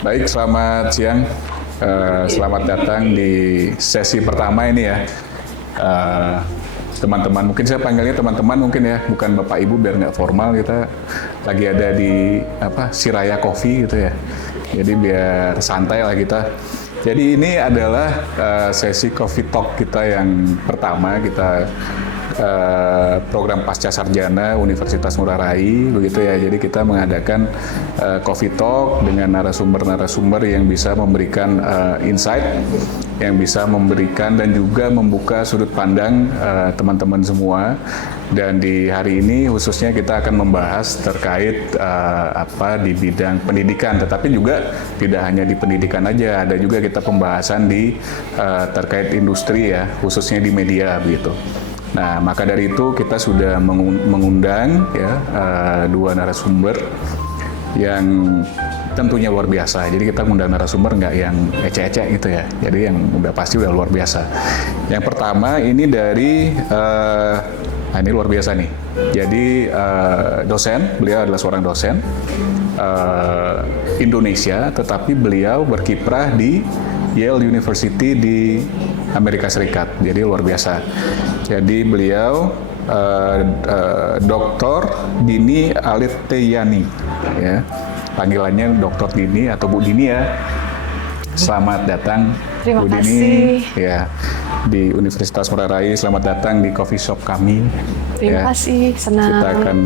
Baik, selamat siang. Selamat datang di sesi pertama ini ya. Eh, Teman-teman, mungkin saya panggilnya teman-teman mungkin ya, bukan Bapak Ibu biar nggak formal. Kita lagi ada di Siraya Coffee gitu ya. Jadi biar santai lah kita. Jadi ini adalah sesi Coffee Talk kita yang pertama. Kita program Pasca Sarjana Universitas Ngurah Rai begitu ya. Jadi kita mengadakan Coffee Talk dengan narasumber-narasumber yang bisa memberikan insight, yang bisa memberikan dan juga membuka sudut pandang teman-teman semua. Dan di hari ini khususnya kita akan membahas terkait di bidang pendidikan, tetapi juga tidak hanya di pendidikan aja, ada juga kita pembahasan di terkait industri ya, khususnya di media begitu. Nah, maka dari itu kita sudah mengundang ya dua narasumber yang tentunya luar biasa. Jadi kita mengundang narasumber nggak yang ecek-ecek gitu ya. Jadi yang udah pasti udah luar biasa. Yang pertama ini dari ini luar biasa nih. Jadi dosen, beliau adalah seorang dosen Indonesia, tetapi beliau berkiprah di Yale University di Amerika Serikat. Jadi luar biasa. Jadi beliau Dr. Dini Alitteyani, ya, panggilannya Dr. Dini atau Bu Dini ya. Selamat datang, Terima Bu Dini, kasih. ya, di Universitas Ngurah Rai. Selamat datang di coffee shop kami. Terima kasih, senang. Kita akan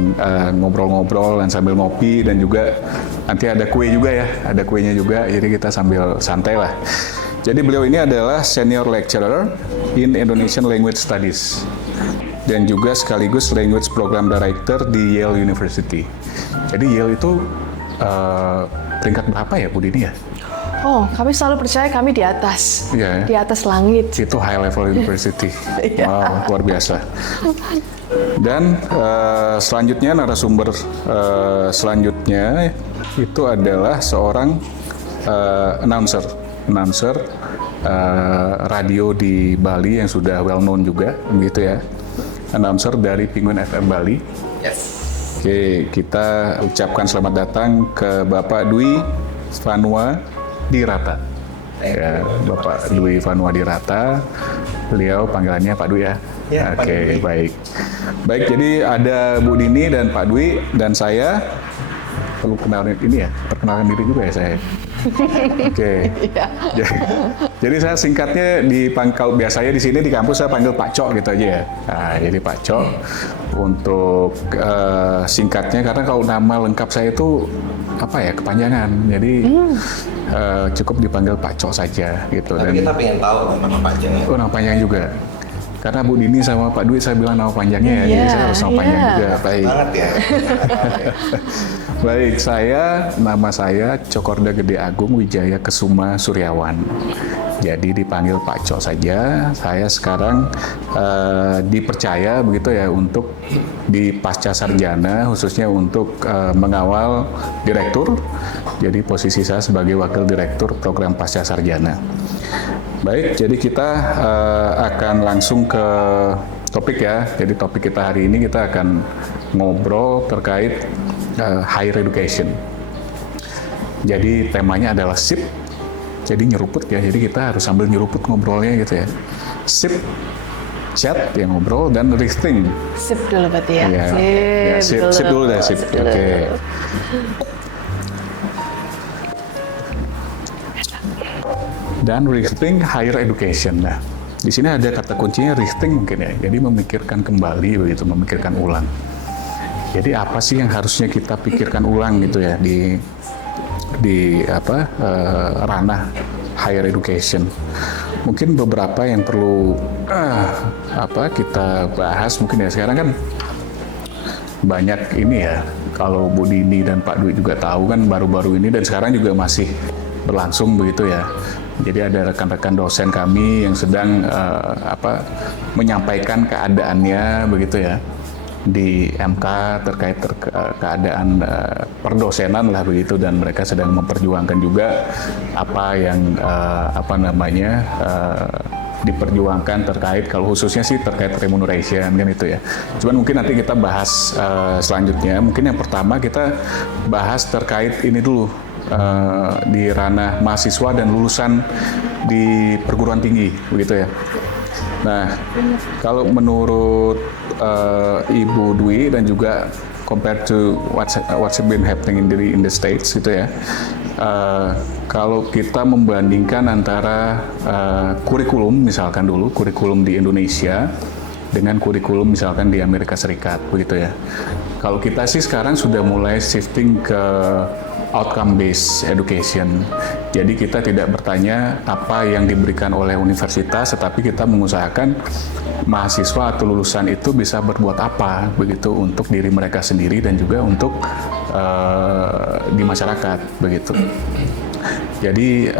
ngobrol-ngobrol dan sambil ngopi, dan juga nanti ada kue juga ya, ada kuenya juga. Jadi kita sambil santai lah. Jadi beliau ini adalah senior lecturer in Indonesian Language Studies dan juga sekaligus language program director di Yale University. Jadi Yale itu peringkat berapa ya, Bu Dini ya? Oh, kami selalu percaya kami di atas, Iya, di atas langit. itu high level university. Iya. Wow, luar biasa. Dan selanjutnya narasumber selanjutnya itu adalah seorang announcer radio di Bali yang sudah well known juga, begitu ya. Announcer dari Penguin FM Bali. Yes. Oke, kita ucapkan selamat datang ke Bapak Dwi Vanua Dirata. Ya, Bapak Dwi Vanua Dirata. Beliau panggilannya Pak Dwi ya. Ya, Pak Oke, Dwi. baik. Baik, jadi ada Bu Dini dan Pak Dwi dan saya. Perlu kenalin ini ya, perkenalkan diri juga ya saya. Oke. Iya. Jadi saya singkatnya dipanggil, biasanya di sini di kampus saya panggil Pak Cok gitu aja ya. Nah, jadi Pak Cok untuk singkatnya, karena kalau nama lengkap saya itu kepanjangan. Jadi cukup dipanggil Pak Cok saja gitu. Tapi kita pengen tahu nama panjangnya. Oh, nama panjang juga. Karena Bu Dini sama Pak Dwi saya bilang nama panjangnya ya, jadi saya harus nama panjang juga. Baik. Banget ya. Baik, nama saya Cokorda Gede Agung Wijaya Kesuma Suryawan. Jadi dipanggil Pak Cok saja. Saya sekarang dipercaya begitu ya untuk di pasca sarjana, khususnya untuk mengawal direktur. Jadi posisi saya sebagai wakil direktur program pasca sarjana. Baik, jadi kita akan langsung ke topik ya. Jadi topik kita hari ini kita akan ngobrol terkait higher education. Jadi temanya adalah SIP. Jadi nyeruput ya. Jadi kita harus sambil nyeruput ngobrolnya gitu ya. SIP, chat yang ngobrol, dan rethink. Sip dulu berarti ya. Ya, ya, sip dulu deh, sip. dulu. Oke. Dan rethink higher education. Nah, di sini ada kata kuncinya rethink mungkin ya. Jadi memikirkan kembali begitu, memikirkan ulang. Jadi apa sih yang harusnya kita pikirkan ulang gitu ya di ranah higher education. Mungkin beberapa yang perlu kita bahas mungkin ya. Sekarang kan banyak ini ya. Kalau Bu Dini dan Pak Dwi juga tahu kan baru-baru ini dan sekarang juga masih berlangsung begitu ya. Jadi ada rekan-rekan dosen kami yang sedang menyampaikan keadaannya begitu ya di MK terkait keadaan perdosenan lah begitu, dan mereka sedang memperjuangkan juga apa yang diperjuangkan terkait, kalau khususnya sih terkait remuneration kan itu ya. Cuman mungkin nanti kita bahas selanjutnya. Mungkin yang pertama kita bahas terkait ini dulu, di ranah mahasiswa dan lulusan di perguruan tinggi, begitu ya. Nah, kalau menurut Ibu Dwi dan juga compared to what's been happening in the States gitu ya, kalau kita membandingkan antara kurikulum misalkan dulu, kurikulum di Indonesia dengan kurikulum misalkan di Amerika Serikat, begitu ya. Kalau kita sih sekarang sudah mulai shifting ke outcome based education. Jadi kita tidak bertanya apa yang diberikan oleh universitas, tetapi kita mengusahakan mahasiswa atau lulusan itu bisa berbuat apa begitu untuk diri mereka sendiri dan juga untuk di masyarakat begitu. Jadi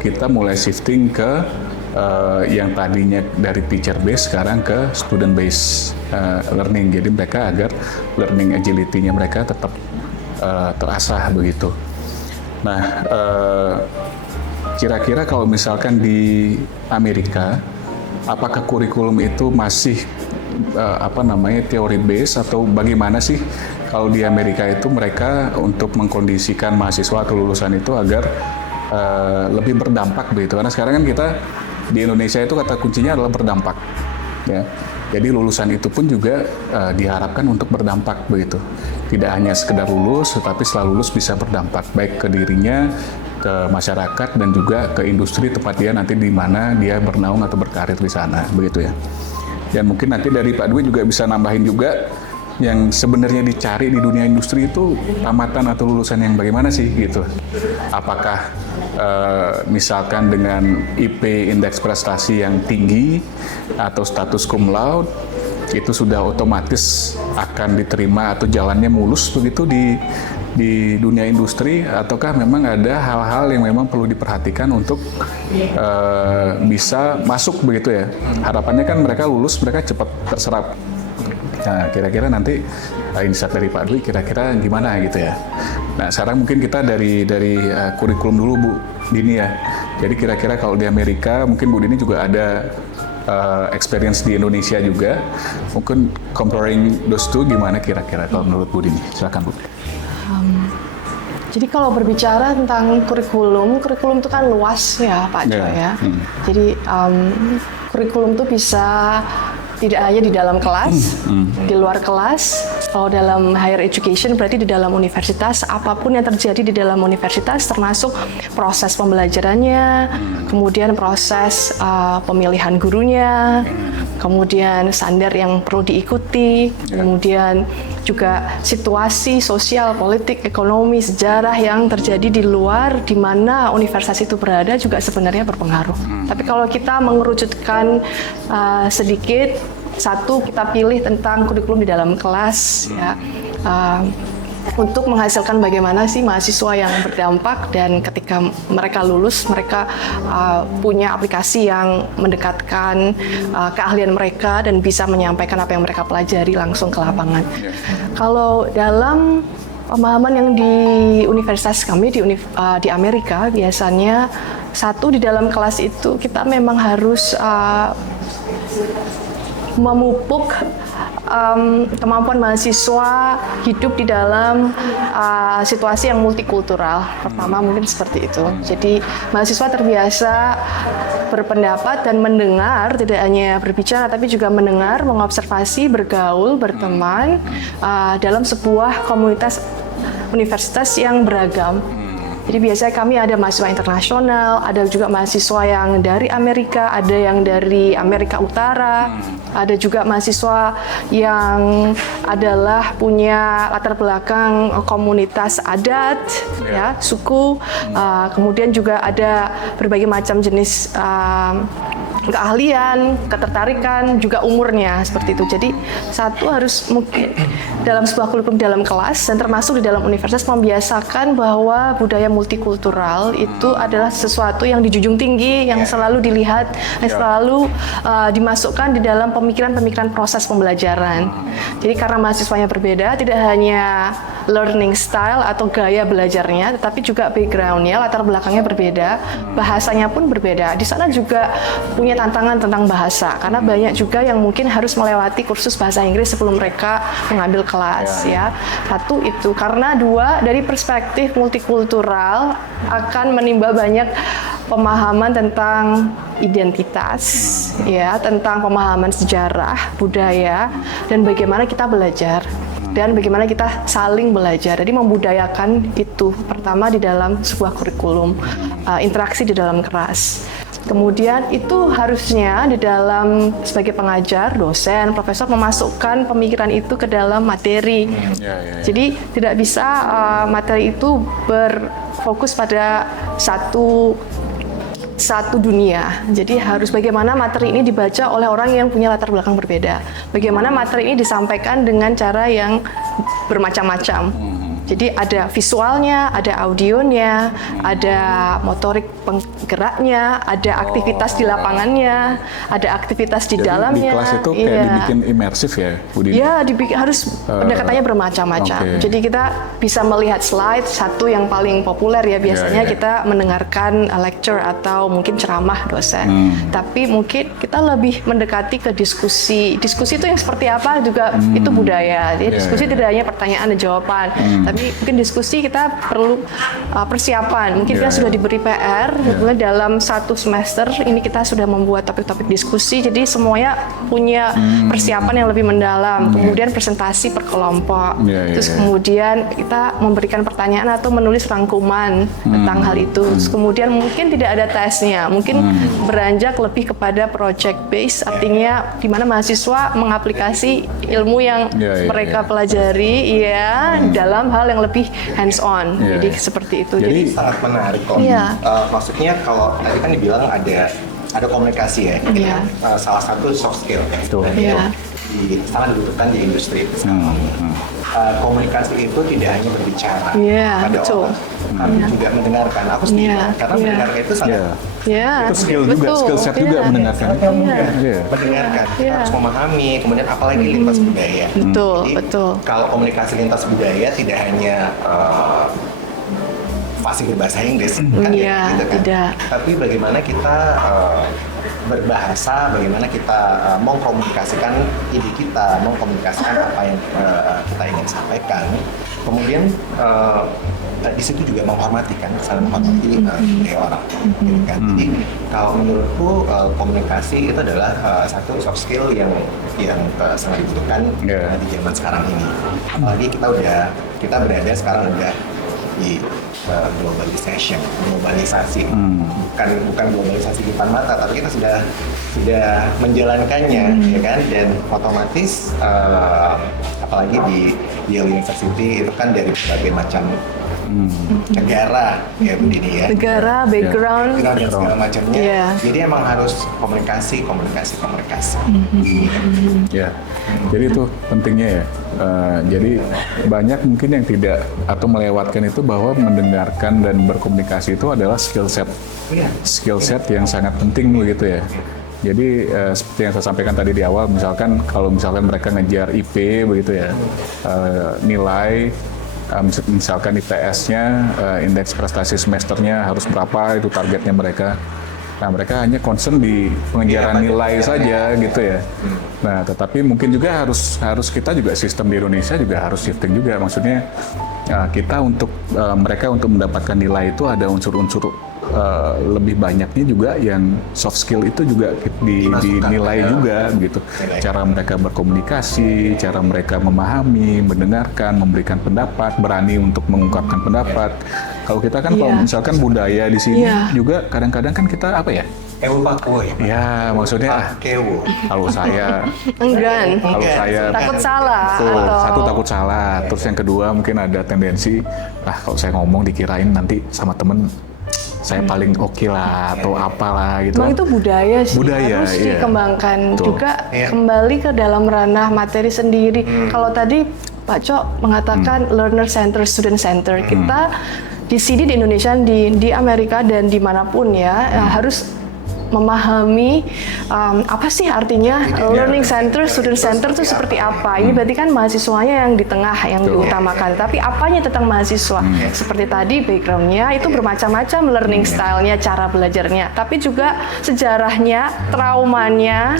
kita mulai shifting ke yang tadinya dari teacher base sekarang ke student base learning. Jadi mereka agar learning agility-nya mereka tetap terasah begitu. Nah, kira-kira kalau misalkan di Amerika, apakah kurikulum itu masih teori base atau bagaimana sih? Kalau di Amerika itu mereka untuk mengkondisikan mahasiswa atau lulusan itu agar lebih berdampak begitu. Karena sekarang kan kita di Indonesia itu kata kuncinya adalah berdampak, ya. Jadi lulusan itu pun juga diharapkan untuk berdampak begitu. Tidak hanya sekedar lulus, tetapi setelah lulus bisa berdampak baik ke dirinya, ke masyarakat dan juga ke industri tempat dia nanti di mana dia bernaung atau berkarir di sana begitu ya. Dan mungkin nanti dari Pak Dwi juga bisa nambahin juga yang sebenarnya dicari di dunia industri itu tamatan atau lulusan yang bagaimana sih gitu. Apakah misalkan dengan IP indeks prestasi yang tinggi atau status cum laude itu sudah otomatis akan diterima atau jalannya mulus begitu di dunia industri, ataukah memang ada hal-hal yang memang perlu diperhatikan untuk bisa masuk begitu ya. Harapannya kan mereka lulus, mereka cepat terserap. Nah, kira-kira nanti insight dari Pak Dwi kira-kira gimana gitu ya. Nah, sekarang mungkin kita dari kurikulum dulu Bu Dini ya. Jadi kira-kira kalau di Amerika, mungkin Bu Dini juga ada experience di Indonesia juga. Mungkin comparing those two gimana kira-kira kalau menurut Bu Dini? Silakan Bu. Jadi kalau berbicara tentang kurikulum itu kan luas ya Pak Jo ya. Jadi kurikulum itu bisa tidak hanya di dalam kelas, di luar kelas. Kalau dalam higher education berarti di dalam universitas, apapun yang terjadi di dalam universitas termasuk proses pembelajarannya, kemudian proses pemilihan gurunya, kemudian standar yang perlu diikuti, kemudian juga situasi sosial, politik, ekonomi, sejarah yang terjadi di luar di mana universitas itu berada juga sebenarnya berpengaruh. Tapi kalau kita mengerucutkan sedikit, satu kita pilih tentang kurikulum di dalam kelas ya, untuk menghasilkan bagaimana sih mahasiswa yang berdampak dan ketika mereka lulus mereka punya aplikasi yang mendekatkan keahlian mereka dan bisa menyampaikan apa yang mereka pelajari langsung ke lapangan. Kalau dalam pemahaman yang di universitas kami di Amerika biasanya satu di dalam kelas itu kita memang harus memupuk kemampuan mahasiswa hidup di dalam situasi yang multikultural. Pertama mungkin seperti itu. Jadi mahasiswa terbiasa berpendapat dan mendengar, tidak hanya berbicara tapi juga mendengar, mengobservasi, bergaul, berteman dalam sebuah komunitas universitas yang beragam. Jadi biasanya kami ada mahasiswa internasional, ada juga mahasiswa yang dari Amerika, ada yang dari Amerika Utara, ada juga mahasiswa yang adalah punya latar belakang komunitas adat, ya, suku, kemudian juga ada berbagai macam jenis keahlian, ketertarikan, juga umurnya seperti itu. Jadi satu harus mungkin dalam sebuah kurikulum dalam kelas dan termasuk di dalam universitas membiasakan bahwa budaya multikultural itu adalah sesuatu yang dijunjung tinggi, yang selalu dilihat, yang selalu dimasukkan di dalam pemikiran-pemikiran proses pembelajaran. Jadi karena mahasiswanya berbeda, tidak hanya learning style atau gaya belajarnya, tetapi juga background-nya, latar belakangnya berbeda, bahasanya pun berbeda. Di sana juga punya tantangan tentang bahasa, karena banyak juga yang mungkin harus melewati kursus bahasa Inggris sebelum mereka mengambil kelas ya. Satu itu, karena dua, dari perspektif multikultural akan menimba banyak pemahaman tentang identitas, ya, tentang pemahaman sejarah, budaya, dan bagaimana kita belajar dan bagaimana kita saling belajar. Jadi membudayakan itu pertama di dalam sebuah kurikulum, interaksi di dalam kelas. Kemudian itu harusnya di dalam sebagai pengajar, dosen, profesor memasukkan pemikiran itu ke dalam materi. Jadi tidak bisa materi itu berfokus pada satu dunia. Jadi harus bagaimana materi ini dibaca oleh orang yang punya latar belakang berbeda. Bagaimana materi ini disampaikan dengan cara yang bermacam-macam. Jadi ada visualnya, ada audionya, ada motorik penggeraknya, ada aktivitas di lapangannya, ada aktivitas di dalamnya. Di kelas itu kayak dibikin imersif ya, Budi? Ya, harus pendekatannya bermacam-macam. Jadi kita bisa melihat slide, satu yang paling populer ya biasanya kita mendengarkan lecture atau mungkin ceramah dosen. Tapi mungkin kita lebih mendekati ke diskusi. Diskusi itu yang seperti apa juga itu budaya. Jadi diskusi tidak hanya pertanyaan dan jawaban, tapi mungkin diskusi kita perlu persiapan. Mungkin kita sudah diberi PR, dalam satu semester ini kita sudah membuat topik-topik diskusi, jadi semuanya punya persiapan yang lebih mendalam. Kemudian presentasi per kelompok, terus kemudian kita memberikan pertanyaan atau menulis rangkuman tentang hal itu. Terus kemudian mungkin tidak ada tesnya, mungkin beranjak lebih kepada project base, artinya di mana mahasiswa mengaplikasi ilmu yang mereka pelajari dalam hal yang lebih hands on. Jadi seperti itu. Jadi sangat menarik kok. Maksudnya kalau tadi kan dibilang ada komunikasi ya. Salah satu soft skill. Dan itu sangat dibutuhkan di industri sekarang. Komunikasi itu tidak hanya berbicara pada orang, tapi juga mendengarkan. Aku setuju, karena mendengarkan itu sangat itu skill juga, skill set juga mendengarkan. Mendengarkan, kita harus memahami, kemudian apalagi lintas budaya. Betul. Kalau komunikasi lintas budaya tidak hanya fasih berbahasa Inggris, kan gitu kan. Tidak. Tapi bagaimana kita berbahasa, bagaimana kita mengkomunikasikan ide kita, mengkomunikasikan apa yang kita ingin sampaikan. Kemudian di situ juga menghormati kan, saling menghormati budaya orang. Gitu kan. Jadi kalau menurutku komunikasi itu adalah satu soft skill yang sangat dibutuhkan di zaman sekarang ini. Apalagi kita berada sekarang udah di globalisasi, bukan globalisasi di depan mata, tapi kita sudah menjalankannya, ya kan? Dan otomatis, apalagi di Yale University itu kan dari berbagai macam negara, ya begini ya. Negara, background, dan segala macamnya. Jadi emang harus komunikasi. Jadi itu pentingnya ya. Jadi banyak mungkin yang tidak atau melewatkan itu bahwa mendengarkan dan berkomunikasi itu adalah skill set yang sangat penting begitu ya. Jadi seperti yang saya sampaikan tadi di awal, kalau misalkan mereka ngejar IP begitu ya, nilai misalkan IPS-nya, indeks prestasi semesternya harus berapa, itu targetnya mereka. Nah, mereka hanya concern di pengejaran nilai saja gitu ya. Nah, tetapi mungkin juga harus kita juga sistem di Indonesia juga harus shifting juga. Maksudnya kita untuk mereka untuk mendapatkan nilai itu ada unsur-unsur lebih banyaknya juga yang soft skill itu juga dinilai juga gitu. Cara mereka berkomunikasi, cara mereka memahami, mendengarkan, memberikan pendapat, berani untuk mengungkapkan pendapat. Kalau kita kan kalau misalkan budaya di sini juga kadang-kadang kan kita apa ya? Ewo pakuwo ya? Ya, maksudnya kalau saya enggan. Kalau saya takut salah satu takut salah, terus yang kedua mungkin ada tendensi kalau saya ngomong dikirain nanti sama temen saya paling oke lah atau apalah gitu. Memang itu budaya sih, harus dikembangkan. Juga kembali ke dalam ranah materi sendiri. Kalau tadi Pak Cok mengatakan learner center, student center, kita di sini di Indonesia, di Amerika dan dimanapun ya harus memahami apa sih artinya learning center, student center itu seperti apa. Ini berarti kan mahasiswanya yang di tengah yang diutamakan. Tapi apanya tentang mahasiswa? Seperti tadi background-nya itu bermacam-macam, learning style-nya, cara belajarnya. Tapi juga sejarahnya, traumanya,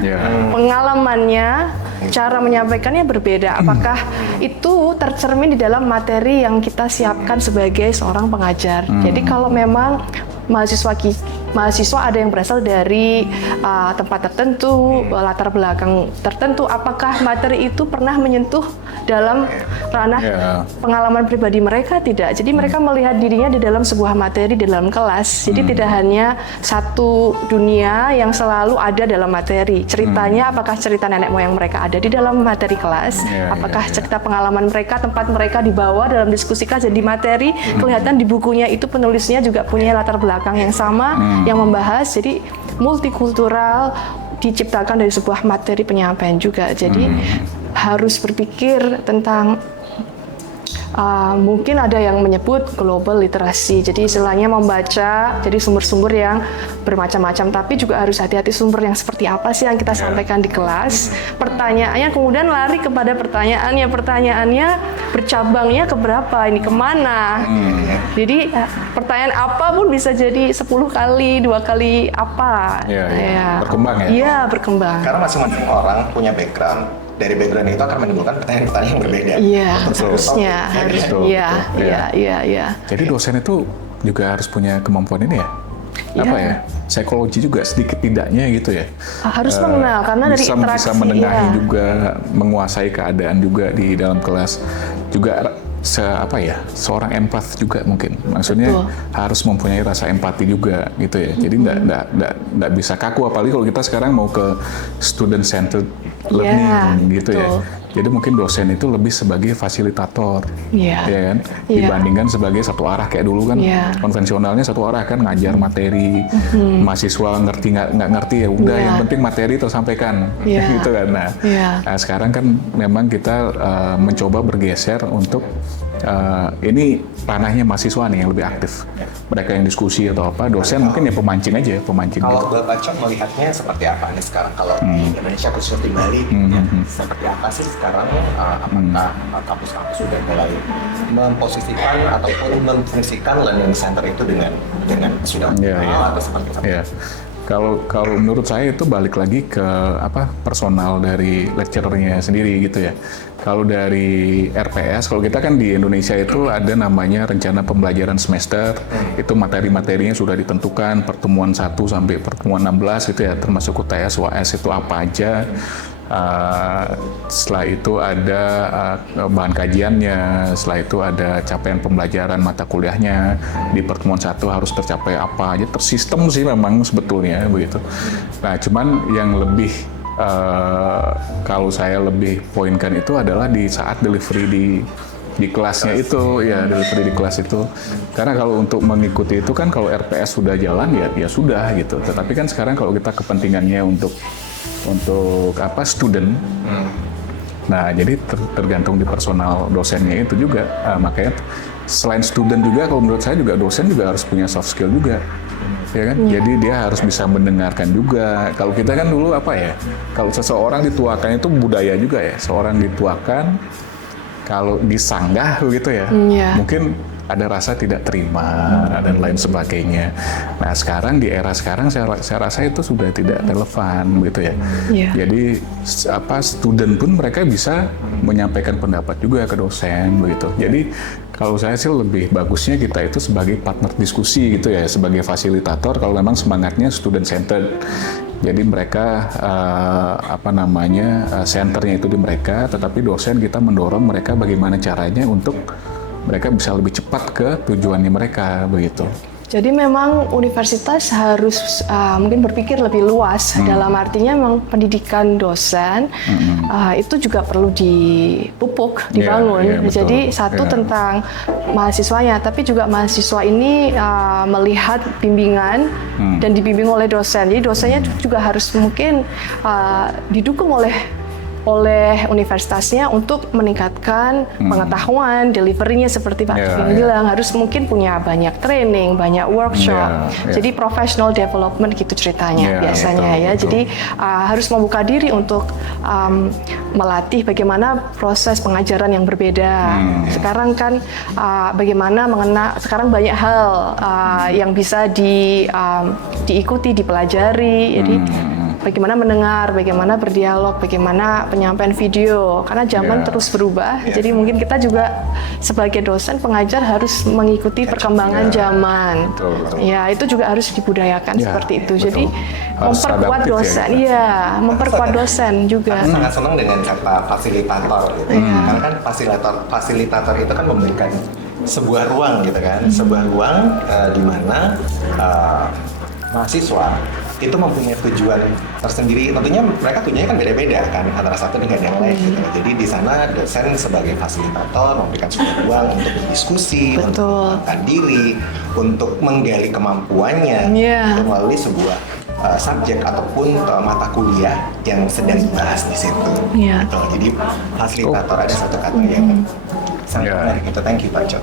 pengalamannya, cara menyampaikannya berbeda. Apakah itu tercermin di dalam materi yang kita siapkan sebagai seorang pengajar? Jadi kalau memang mahasiswa ada yang berasal dari tempat tertentu, latar belakang tertentu, apakah materi itu pernah menyentuh dalam ranah pengalaman pribadi mereka? Tidak. Jadi mereka melihat dirinya di dalam sebuah materi di dalam kelas. Jadi tidak hanya satu dunia yang selalu ada dalam materi. Ceritanya apakah cerita nenek moyang mereka ada di dalam materi kelas? Apakah cerita pengalaman mereka, tempat mereka dibawa dalam diskusi kelas jadi materi? Kelihatan di bukunya itu penulisnya juga punya latar belakang yang sama yang membahas. Jadi multikultural diciptakan dari sebuah materi penyampaian juga. Jadi harus berpikir tentang mungkin ada yang menyebut global literasi. Jadi istilahnya membaca jadi sumber-sumber yang bermacam-macam, tapi juga harus hati-hati sumber yang seperti apa sih yang kita sampaikan di kelas. Pertanyaannya kemudian lari kepada pertanyaannya bercabangnya ke berapa, ini kemana. Jadi pertanyaan apa pun bisa jadi 10 kali, 2 kali apa. Berkembang ya? Iya, berkembang. Karena masing-masing orang punya background. Dari background itu akan menimbulkan pertanyaan-pertanyaan yang berbeda. Iya, harusnya. Iya. Jadi dosen itu juga harus punya kemampuan ini ya? Apa ya? Psikologi juga sedikit tidaknya gitu ya? Harus mengenal, karena dari interaksi. Bisa menengahi juga, menguasai keadaan juga di dalam kelas. Juga seorang empath juga mungkin. Maksudnya harus mempunyai rasa empati juga gitu ya. Jadi nggak bisa kaku, apalagi kalau kita sekarang mau ke student centered learning gitu ya. Jadi mungkin dosen itu lebih sebagai fasilitator, ya kan, dibandingkan sebagai satu arah kayak dulu kan konvensionalnya satu arah kan ngajar materi, mahasiswa ngerti nggak ngerti ya udah yang penting materi tersampaikan, gitu kan. Nah, sekarang kan memang kita mencoba bergeser untuk ini ranahnya mahasiswa nih yang lebih aktif, mereka yang diskusi atau apa, dosen mungkin ya pemancing aja, pemancing. Kalau Bapak Cok melihatnya seperti apa nih sekarang? Kalau di Indonesia khususnya di Bali, seperti apa sih sekarang? Apakah kampus-kampus sudah mulai memposisikan ataupun memfungsikan learning center itu dengan sudah atau seperti apa? Kalau menurut saya itu balik lagi ke personal dari lecturernya sendiri gitu ya. Kalau dari RPS, kalau kita kan di Indonesia itu ada namanya rencana pembelajaran semester, itu materi-materinya sudah ditentukan, pertemuan 1 sampai pertemuan 16 itu ya, termasuk UTS, UAS itu apa aja. Setelah itu ada bahan kajiannya, setelah itu ada capaian pembelajaran mata kuliahnya, di pertemuan 1 harus tercapai apa aja, tersistem sih memang sebetulnya begitu. Nah cuman yang lebih kalau saya lebih poinkan itu adalah di saat delivery di kelasnya itu, delivery di kelas itu. Karena kalau untuk mengikuti itu kan kalau RPS sudah jalan ya sudah gitu. Tetapi kan sekarang kalau kita kepentingannya untuk student. Nah, jadi tergantung di personal dosennya itu juga. Makanya selain student juga, kalau menurut saya juga dosen juga harus punya soft skill juga. Ya kan? Jadi dia harus bisa mendengarkan juga. Kalau kita kan dulu kalau seseorang dituakan itu budaya juga ya. Seorang dituakan, kalau disanggah begitu ya, mungkin ada rasa tidak terima dan lain sebagainya. Nah sekarang di era sekarang saya rasa itu sudah tidak relevan begitu ya. Jadi student pun mereka bisa menyampaikan pendapat juga ke dosen begitu. Jadi kalau saya sih lebih bagusnya kita itu sebagai partner diskusi gitu ya, sebagai fasilitator kalau memang semangatnya student centered. Jadi mereka senternya itu di mereka, tetapi dosen kita mendorong mereka bagaimana caranya untuk mereka bisa lebih cepat ke tujuannya mereka begitu. Jadi memang universitas harus mungkin berpikir lebih luas, dalam artinya memang pendidikan dosen itu juga perlu dipupuk, dibangun. Jadi satu tentang mahasiswanya, tapi juga mahasiswa ini melihat bimbingan dan dibimbing oleh dosen. Jadi dosennya juga harus mungkin didukung oleh oleh universitasnya untuk meningkatkan pengetahuan, delivery-nya seperti Pak Kevin bilang, harus mungkin punya banyak training, banyak workshop. Jadi professional development gitu ceritanya biasanya ya. Betul. Jadi harus membuka diri untuk melatih bagaimana proses pengajaran yang berbeda. Sekarang kan bagaimana sekarang banyak hal yang bisa diikuti, dipelajari. Jadi bagaimana mendengar, bagaimana berdialog, bagaimana penyampaian video. Karena zaman terus berubah, jadi mungkin kita juga sebagai dosen pengajar harus mengikuti perkembangan zaman. Betul. Ya, itu juga harus dibudayakan seperti itu. Betul. Jadi Harus memperkuat adaptif dosen, memperkuat dosen juga. Aku sangat senang dengan kata fasilitator gitu. Karena kan fasilitator itu kan memberikan sebuah ruang gitu kan, sebuah ruang di mana mahasiswa itu mempunyai tujuan tersendiri. Tentunya mereka tujuannya kan beda-beda kan antara satu dengan yang lain gitu. Jadi di sana dosen sebagai fasilitator memberikan sebuah ruang untuk berdiskusi, untuk mengembangkan diri, untuk menggali kemampuannya melalui sebuah subjek ataupun mata kuliah yang sedang dibahas di situ. Gitu. Jadi fasilitator ada satu kata yang sangat menarik itu. Thank you Pak Cok.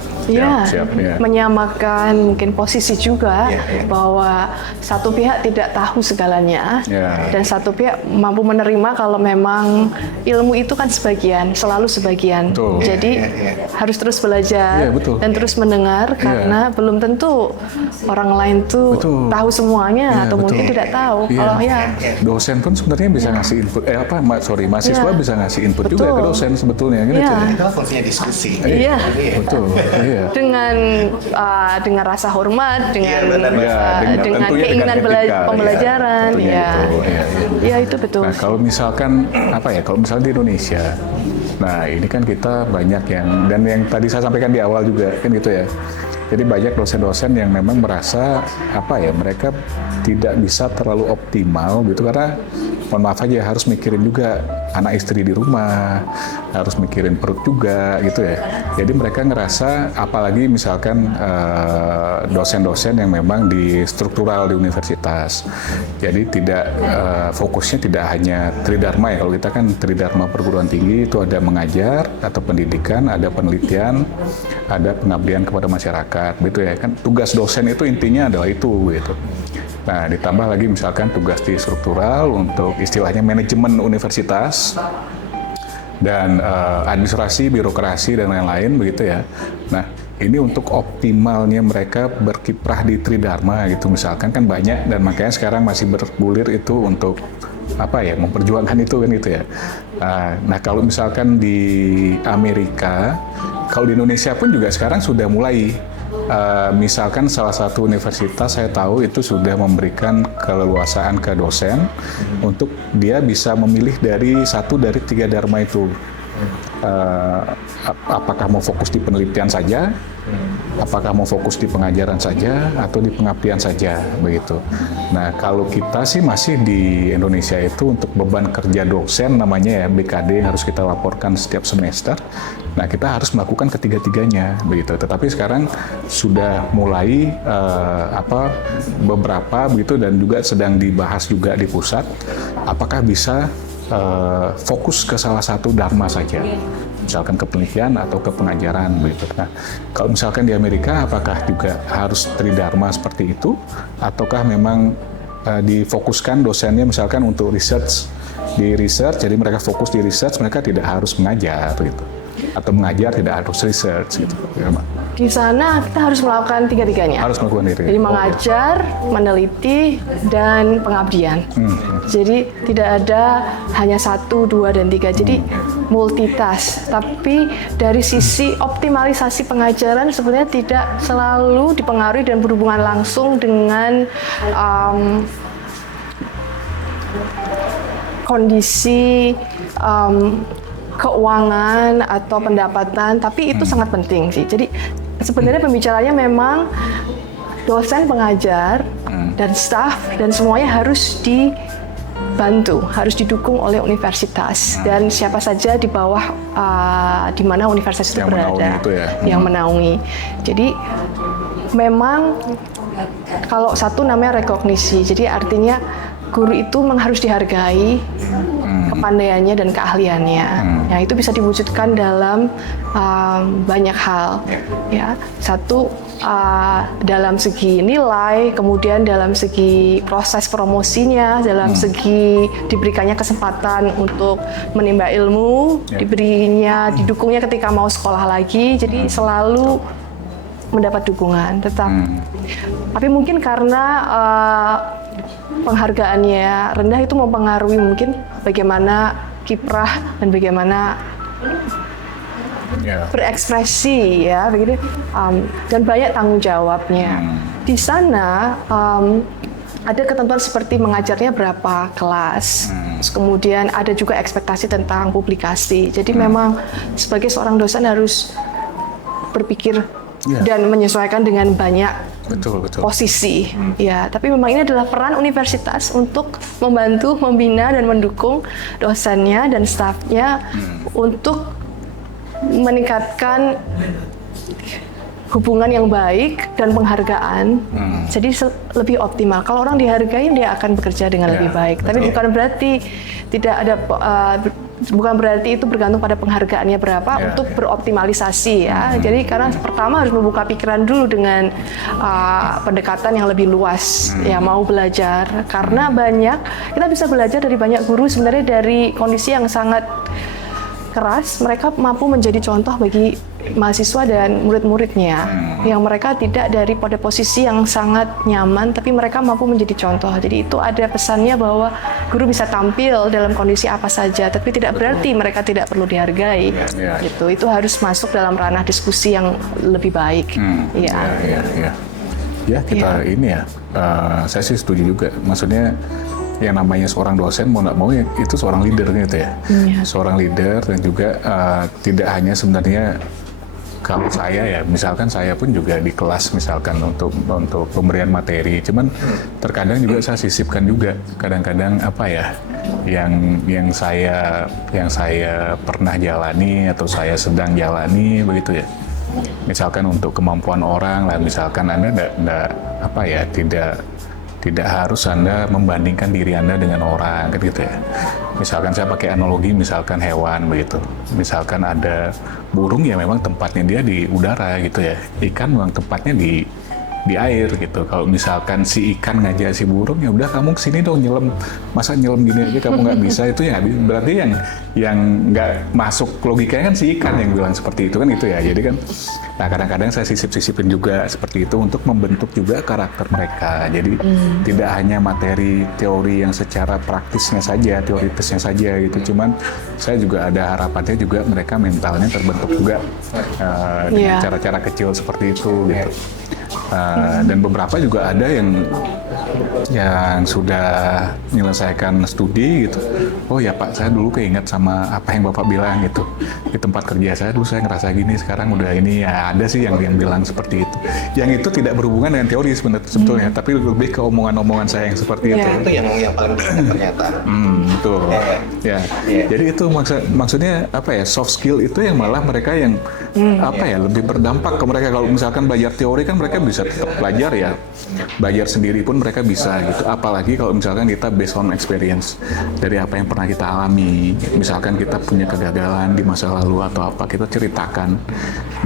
Menyamakan mungkin posisi juga bahwa satu pihak tidak tahu segalanya dan satu pihak mampu menerima kalau memang ilmu itu kan sebagian, selalu sebagian. Jadi harus terus belajar dan terus mendengar karena belum tentu orang lain tuh tahu semuanya atau mungkin tidak tahu. Kalau dosen pun sebenarnya bisa ngasih input. Mahasiswa bisa ngasih input juga ke dosen sebetulnya. Itu fungsinya diskusi. Iya, betul. Dengan rasa hormat, dengan tentunya keinginan pembelajaran, itu betul. Nah, kalau misalkan kalau misalnya di Indonesia, nah ini kan kita banyak yang tadi saya sampaikan di awal juga kan gitu ya. Jadi banyak dosen-dosen yang memang merasa mereka tidak bisa terlalu optimal gitu karena mohon maaf aja harus mikirin juga anak istri di rumah, harus mikirin perut juga gitu ya. Jadi mereka ngerasa apalagi misalkan dosen-dosen yang memang di struktural di universitas. Jadi tidak fokusnya tidak hanya tridharma ya. Kalau kita kan tridharma perguruan tinggi itu ada mengajar atau pendidikan, ada penelitian, ada pengabdian kepada masyarakat gitu ya. Kan tugas dosen itu intinya adalah itu gitu. Nah, ditambah lagi misalkan tugas di struktural untuk istilahnya manajemen universitas dan administrasi, birokrasi dan lain-lain begitu ya. Nah, ini untuk optimalnya mereka berkiprah di tridharma gitu misalkan kan banyak dan makanya sekarang masih bergulir itu untuk memperjuangkan itu kan gitu ya. Nah, kalau misalkan di Amerika, kalau di Indonesia pun juga sekarang sudah mulai misalkan salah satu universitas saya tahu itu sudah memberikan keleluasaan ke dosen untuk dia bisa memilih dari 1 dari 3 dharma itu. Apakah mau fokus di penelitian saja, apakah mau fokus di pengajaran saja, atau di pengabdian saja, begitu. Nah, kalau kita sih masih di Indonesia itu untuk beban kerja dosen namanya ya BKD harus kita laporkan setiap semester. Nah, kita harus melakukan ketiga-tiganya, begitu. Tetapi sekarang sudah mulai beberapa begitu dan juga sedang dibahas juga di pusat, apakah bisa fokus ke salah satu dharma saja, misalkan ke penelitian atau ke pengajaran begitu. Nah, kalau misalkan di Amerika, apakah juga harus tridharma seperti itu, ataukah memang difokuskan dosennya misalkan untuk research, jadi mereka fokus di research, mereka tidak harus mengajar gitu, atau mengajar tidak harus research gitu. Di sana kita harus melakukan tiga-tiganya. Harus melakukan diri. Jadi mengajar, meneliti, dan pengabdian. Jadi tidak ada hanya 1, 2, dan 3. Jadi multitask. Tapi dari sisi optimalisasi pengajaran sebenarnya tidak selalu dipengaruhi dan berhubungan langsung dengan kondisi keuangan atau pendapatan, tapi itu sangat penting sih. Jadi sebenarnya pembicaranya memang dosen, pengajar, dan staf, dan semuanya harus dibantu, harus didukung oleh universitas dan siapa saja di bawah di mana universitas itu yang berada, itu ya. yang menaungi. Jadi memang kalau satu namanya rekognisi, jadi artinya guru itu harus dihargai, kepandaiannya dan keahliannya. Nah, itu bisa diwujudkan dalam banyak hal. Ya, satu dalam segi nilai, kemudian dalam segi proses promosinya, dalam segi diberikannya kesempatan untuk menimba ilmu, didukungnya ketika mau sekolah lagi. Jadi selalu mendapat dukungan tetap. Tapi mungkin karena penghargaannya rendah itu mempengaruhi mungkin bagaimana kiprah dan bagaimana berekspresi ya begitu, dan banyak tanggung jawabnya. Di sana ada ketentuan seperti mengajarnya berapa kelas, kemudian ada juga ekspektasi tentang publikasi. Jadi memang sebagai seorang dosen harus berpikir dan menyesuaikan dengan banyak posisi. Ya, tapi memang ini adalah peran universitas untuk membantu, membina dan mendukung dosennya dan stafnya untuk meningkatkan hubungan yang baik dan penghargaan. Jadi lebih optimal. Kalau orang dihargai, dia akan bekerja dengan lebih baik. Tapi bukan berarti tidak ada bukan berarti itu bergantung pada penghargaannya berapa untuk beroptimalisasi ya. Jadi karena pertama harus membuka pikiran dulu dengan pendekatan yang lebih luas ya, mau belajar karena kita bisa belajar dari banyak guru sebenarnya dari kondisi yang sangat keras, mereka mampu menjadi contoh bagi mahasiswa dan murid-muridnya yang mereka tidak dari pada posisi yang sangat nyaman, tapi mereka mampu menjadi contoh. Jadi itu ada pesannya bahwa guru bisa tampil dalam kondisi apa saja, tapi tidak berarti mereka tidak perlu dihargai. Gitu. Itu harus masuk dalam ranah diskusi yang lebih baik. Ya kita ini ya, saya sih setuju juga. Maksudnya yang namanya seorang dosen mau nggak mau ya itu seorang leader gitu ya. Seorang leader dan juga tidak hanya sebenarnya kalau saya ya, misalkan saya pun juga di kelas misalkan untuk pemberian materi, cuman terkadang juga saya sisipkan juga kadang-kadang apa ya yang saya pernah jalani atau saya sedang jalani begitu ya. Misalkan untuk kemampuan orang lah, misalkan Anda tidak harus Anda membandingkan diri Anda dengan orang, kan gitu ya. Misalkan saya pakai analogi, misalkan hewan begitu. Misalkan ada burung ya memang tempatnya dia di udara gitu ya. Ikan memang tempatnya di air gitu. Kalau misalkan si ikan ngajak si burung, ya udah kamu kesini dong nyelam. Masa nyelam gini aja kamu nggak bisa, itu ya berarti yang nggak masuk logikanya kan si ikan yang bilang seperti itu kan gitu ya. Jadi kan, nah kadang-kadang saya sisip-sisipin juga seperti itu untuk membentuk juga karakter mereka. Jadi tidak hanya materi teori yang secara praktisnya saja, teoritisnya saja gitu. Cuman saya juga ada harapannya juga mereka mentalnya terbentuk juga dengan cara-cara kecil seperti itu gitu. Dan beberapa juga ada yang sudah menyelesaikan studi gitu. Oh ya Pak, saya dulu keinget sama apa yang Bapak bilang gitu. Di tempat kerja saya dulu saya ngerasa gini, sekarang udah ini ya, ada sih yang bilang seperti itu. Yang itu tidak berhubungan dengan teori sebetulnya, tapi lebih ke omongan-omongan saya yang seperti itu. Itu yang paling penting ternyata. Betul. Jadi itu maksudnya apa ya, soft skill itu yang malah mereka yang lebih berdampak ke mereka. Kalau misalkan belajar teori kan mereka bisa tetap belajar ya, belajar sendiri pun mereka bisa gitu. Apalagi kalau misalkan kita based on experience dari apa yang pernah kita alami. Misalkan kita punya kegagalan di masa lalu atau apa, kita ceritakan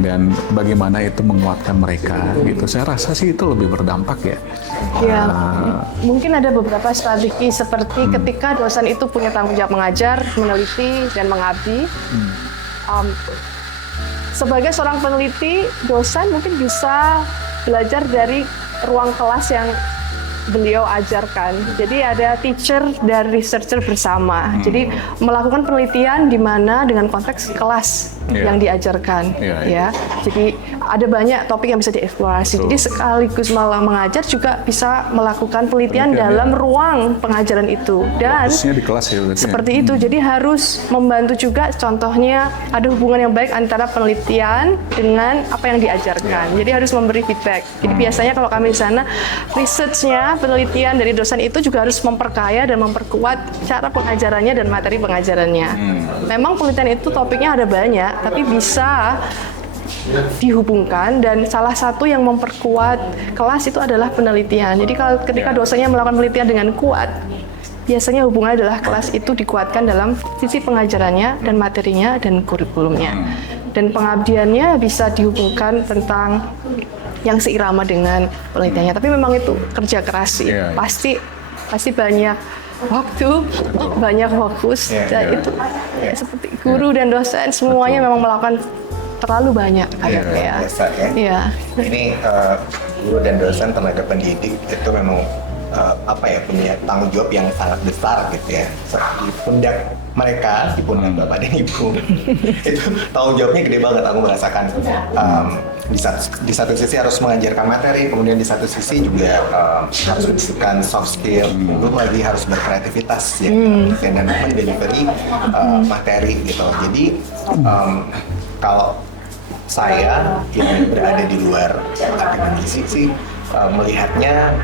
dan bagaimana itu menguatkan mereka gitu. Saya rasa sih itu lebih berdampak ya. Mungkin ada beberapa strategi seperti ketika dosen itu punya tanggung jawab mengajar, meneliti dan mengabdi. Sebagai seorang peneliti, dosen mungkin bisa belajar dari ruang kelas yang beliau ajarkan. Jadi ada teacher dan researcher bersama. Jadi melakukan penelitian di mana dengan konteks kelas yang diajarkan. Ya. Jadi ada banyak topik yang bisa dieksplorasi. Jadi sekaligus malah mengajar juga bisa melakukan penelitian dalam ruang pengajaran itu. Dan di kelas ya, seperti itu. Jadi harus membantu juga, contohnya ada hubungan yang baik antara penelitian dengan apa yang diajarkan. Jadi harus memberi feedback. Jadi biasanya kalau kami di sana, research-nya, penelitian dari dosen itu juga harus memperkaya dan memperkuat cara pengajarannya dan materi pengajarannya. Memang penelitian itu topiknya ada banyak, tapi bisa dihubungkan, dan salah satu yang memperkuat kelas itu adalah penelitian. Jadi kalau ketika dosennya melakukan penelitian dengan kuat, biasanya hubungannya adalah kelas itu dikuatkan dalam sisi pengajarannya dan materinya dan kurikulumnya. Dan pengabdiannya bisa dihubungkan tentang yang seirama dengan penelitiannya. Tapi memang itu kerja keras sih. Pasti banyak waktu, banyak fokus. Dan itu seperti guru dan dosen semuanya memang melakukan terlalu banyak kayaknya. Ini guru dan dosen tenaga pendidik itu memang punya tanggung jawab yang sangat besar gitu ya. Di pundak mereka, di pundak bapak dan ibu itu tanggung jawabnya gede banget. Aku merasakan di satu sisi harus mengajarkan materi, kemudian di satu sisi juga harus menunjukkan soft skill, belum lagi harus berkreativitas ya, dan mendelivery materi gitu. Jadi kalau saya yang berada di luar akademisi sih melihatnya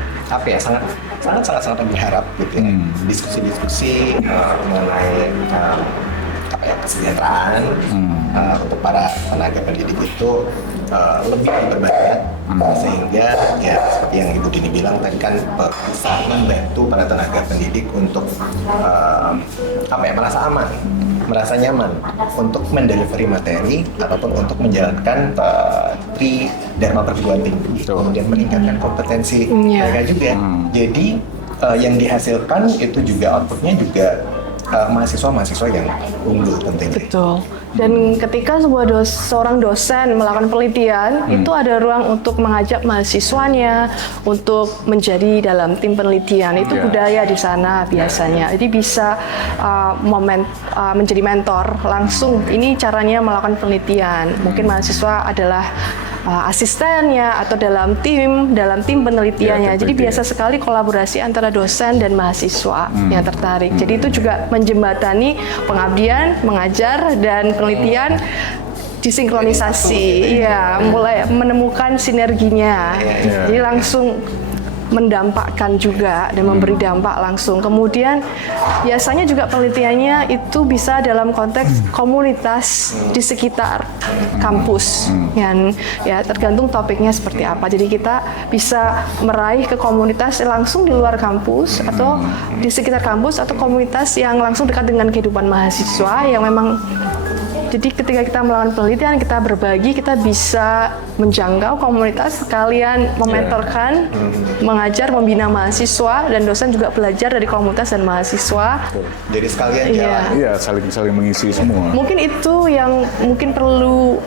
sangat berharap gitu ya, diskusi-diskusi mengenai kesejahteraan untuk para tenaga pendidik itu lebih diperbanyak sehingga ya seperti yang Ibu Dini bilang tadi kan bisa membantu para tenaga pendidik untuk merasa aman, merasa nyaman untuk mendelivery materi ataupun untuk menjalankan tri dharma perguruan tinggi, kemudian meningkatkan kompetensi mereka juga. Jadi yang dihasilkan itu juga outputnya juga mahasiswa-mahasiswa yang unggul tentunya. Betul. Dan ketika seorang dosen melakukan penelitian, itu ada ruang untuk mengajak mahasiswanya untuk menjadi dalam tim penelitian. Itu budaya di sana biasanya. Jadi bisa menjadi mentor langsung. Ini caranya melakukan penelitian. Mungkin mahasiswa adalah asistennya atau dalam tim penelitiannya. Jadi biasa sekali kolaborasi antara dosen dan mahasiswa yang tertarik. Jadi itu juga menjembatani pengabdian, mengajar dan penelitian disinkronisasi. Mulai menemukan sinerginya. Jadi langsung mendampakkan juga dan memberi dampak langsung. Kemudian biasanya juga penelitiannya itu bisa dalam konteks komunitas di sekitar kampus. Yang ya tergantung topiknya seperti apa. Jadi kita bisa meraih ke komunitas langsung di luar kampus atau di sekitar kampus atau komunitas yang langsung dekat dengan kehidupan mahasiswa yang memang. Jadi ketika kita melakukan penelitian, kita berbagi, kita bisa menjangkau komunitas, sekalian mementorkan, mengajar, membina mahasiswa, dan dosen juga belajar dari komunitas dan mahasiswa. Jadi sekalian jalan. Iya, saling mengisi semua. Mungkin itu yang mungkin perlu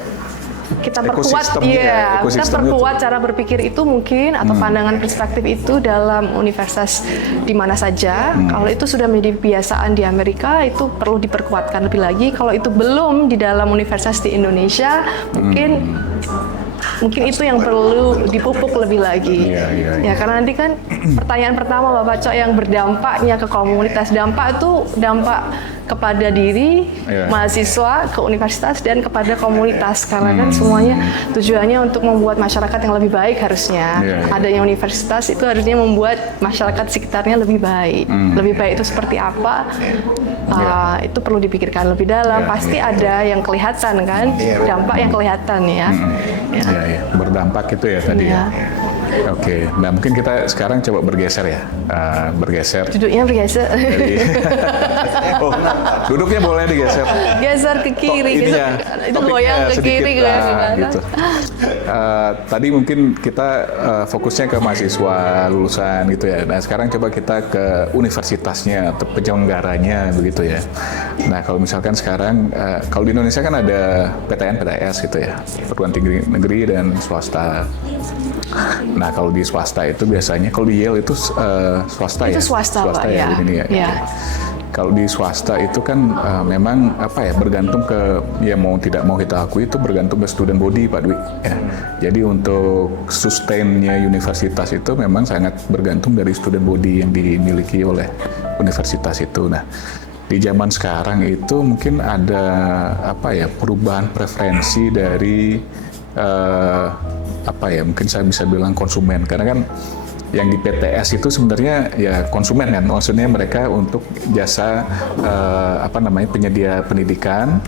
kita perkuat, kita perkuat cara berpikir itu mungkin atau pandangan perspektif itu dalam universitas di mana saja. Kalau itu sudah menjadi kebiasaan di Amerika, itu perlu diperkuatkan lebih lagi. Kalau itu belum di dalam universitas di Indonesia, mungkin itu yang perlu dipupuk lebih lagi. Ya karena nanti kan pertanyaan pertama Bapak Cok yang berdampaknya ke komunitas, dampak itu dampak kepada diri, mahasiswa, ke universitas, dan kepada komunitas. Karena kan semuanya tujuannya untuk membuat masyarakat yang lebih baik harusnya. Adanya universitas itu harusnya membuat masyarakat sekitarnya lebih baik. Lebih baik itu seperti apa? Itu perlu dipikirkan lebih dalam. Pasti ada yang kelihatan kan? Dampak yang kelihatan ya. Berdampak itu ya tadi ya. Oke, nah mungkin kita sekarang coba bergeser ya, Duduknya bergeser. Duduknya boleh digeser. Geser ke kiri, itu goyang ke kiri gitu. Tadi mungkin kita fokusnya ke mahasiswa lulusan gitu ya. Nah sekarang coba kita ke universitasnya atau penyelenggaranya begitu ya. Nah kalau misalkan sekarang, kalau di Indonesia kan ada PTN, PTS gitu ya, perguruan tinggi negeri dan swasta. Nah kalau di swasta itu biasanya, kalau di Yale itu swasta itu ya? Swasta Pak, ya. Kalau di swasta itu kan memang bergantung ke, ya mau tidak mau kita akui itu bergantung ke student body Pak Dwi. Ya. Jadi untuk sustainnya universitas itu memang sangat bergantung dari student body yang dimiliki oleh universitas itu. Nah di zaman sekarang itu mungkin ada perubahan preferensi dari mungkin saya bisa bilang konsumen, karena kan yang di PTS itu sebenarnya ya konsumen kan, maksudnya mereka untuk jasa penyedia pendidikan,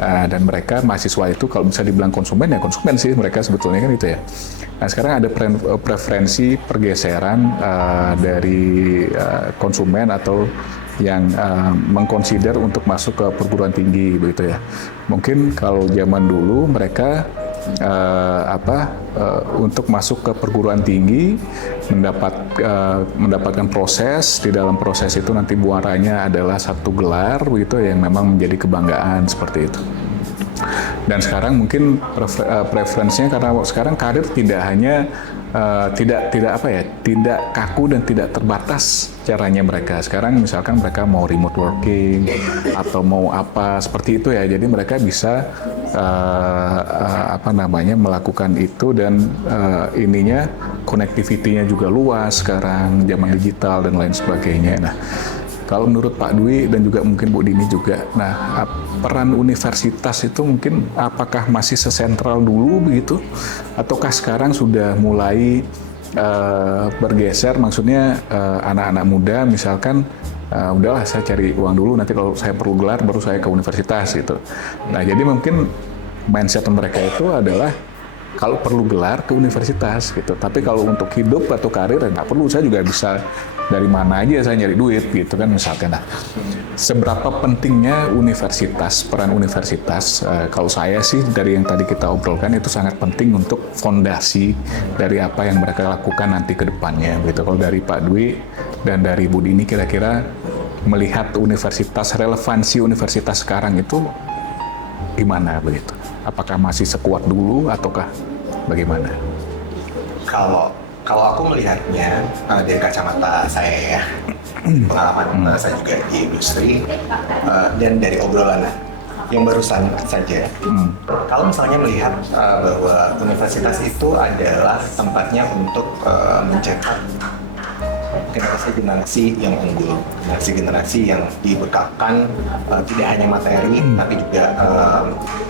dan mereka mahasiswa itu kalau bisa dibilang konsumen ya konsumen sih mereka sebetulnya kan itu ya. Nah sekarang ada preferensi pergeseran dari konsumen atau yang mengconsider untuk masuk ke perguruan tinggi begitu ya. Mungkin kalau zaman dulu mereka untuk masuk ke perguruan tinggi mendapatkan proses, di dalam proses itu nanti muaranya adalah satu gelar begitu yang memang menjadi kebanggaan seperti itu. Dan sekarang mungkin preferensinya karena sekarang karir tidak hanya tidak kaku dan tidak terbatas caranya mereka. Sekarang misalkan mereka mau remote working atau mau apa seperti itu ya. Jadi mereka bisa melakukan itu dan ininya connectivity-nya juga luas sekarang zaman digital dan lain sebagainya. Nah, kalau menurut Pak Dwi dan juga mungkin Bu Dini juga, nah peran universitas itu mungkin apakah masih sesentral dulu begitu, ataukah sekarang sudah mulai bergeser? Maksudnya anak-anak muda misalkan udahlah saya cari uang dulu, nanti kalau saya perlu gelar baru saya ke universitas gitu. Nah jadi mungkin mindset mereka itu adalah kalau perlu gelar ke universitas gitu. Tapi kalau untuk hidup atau karir ya nggak perlu, saya juga bisa dari mana aja saya nyari duit gitu kan misalkan. Nah, seberapa pentingnya universitas, peran universitas? Kalau saya sih dari yang tadi kita obrolkan itu sangat penting untuk fondasi dari apa yang mereka lakukan nanti ke depannya gitu. Kalau dari Pak Dwi dan dari Bu Dini kira-kira melihat universitas, relevansi universitas sekarang itu gimana begitu? Apakah masih sekuat dulu ataukah bagaimana? Kalau aku melihatnya dari kacamata saya ya, pengalaman saya juga di industri dan dari obrolan yang barusan saja. Kalau misalnya melihat bahwa universitas itu adalah tempatnya untuk mencetak generasi yang unggul, generasi yang dibekalkan tidak hanya materi, tapi juga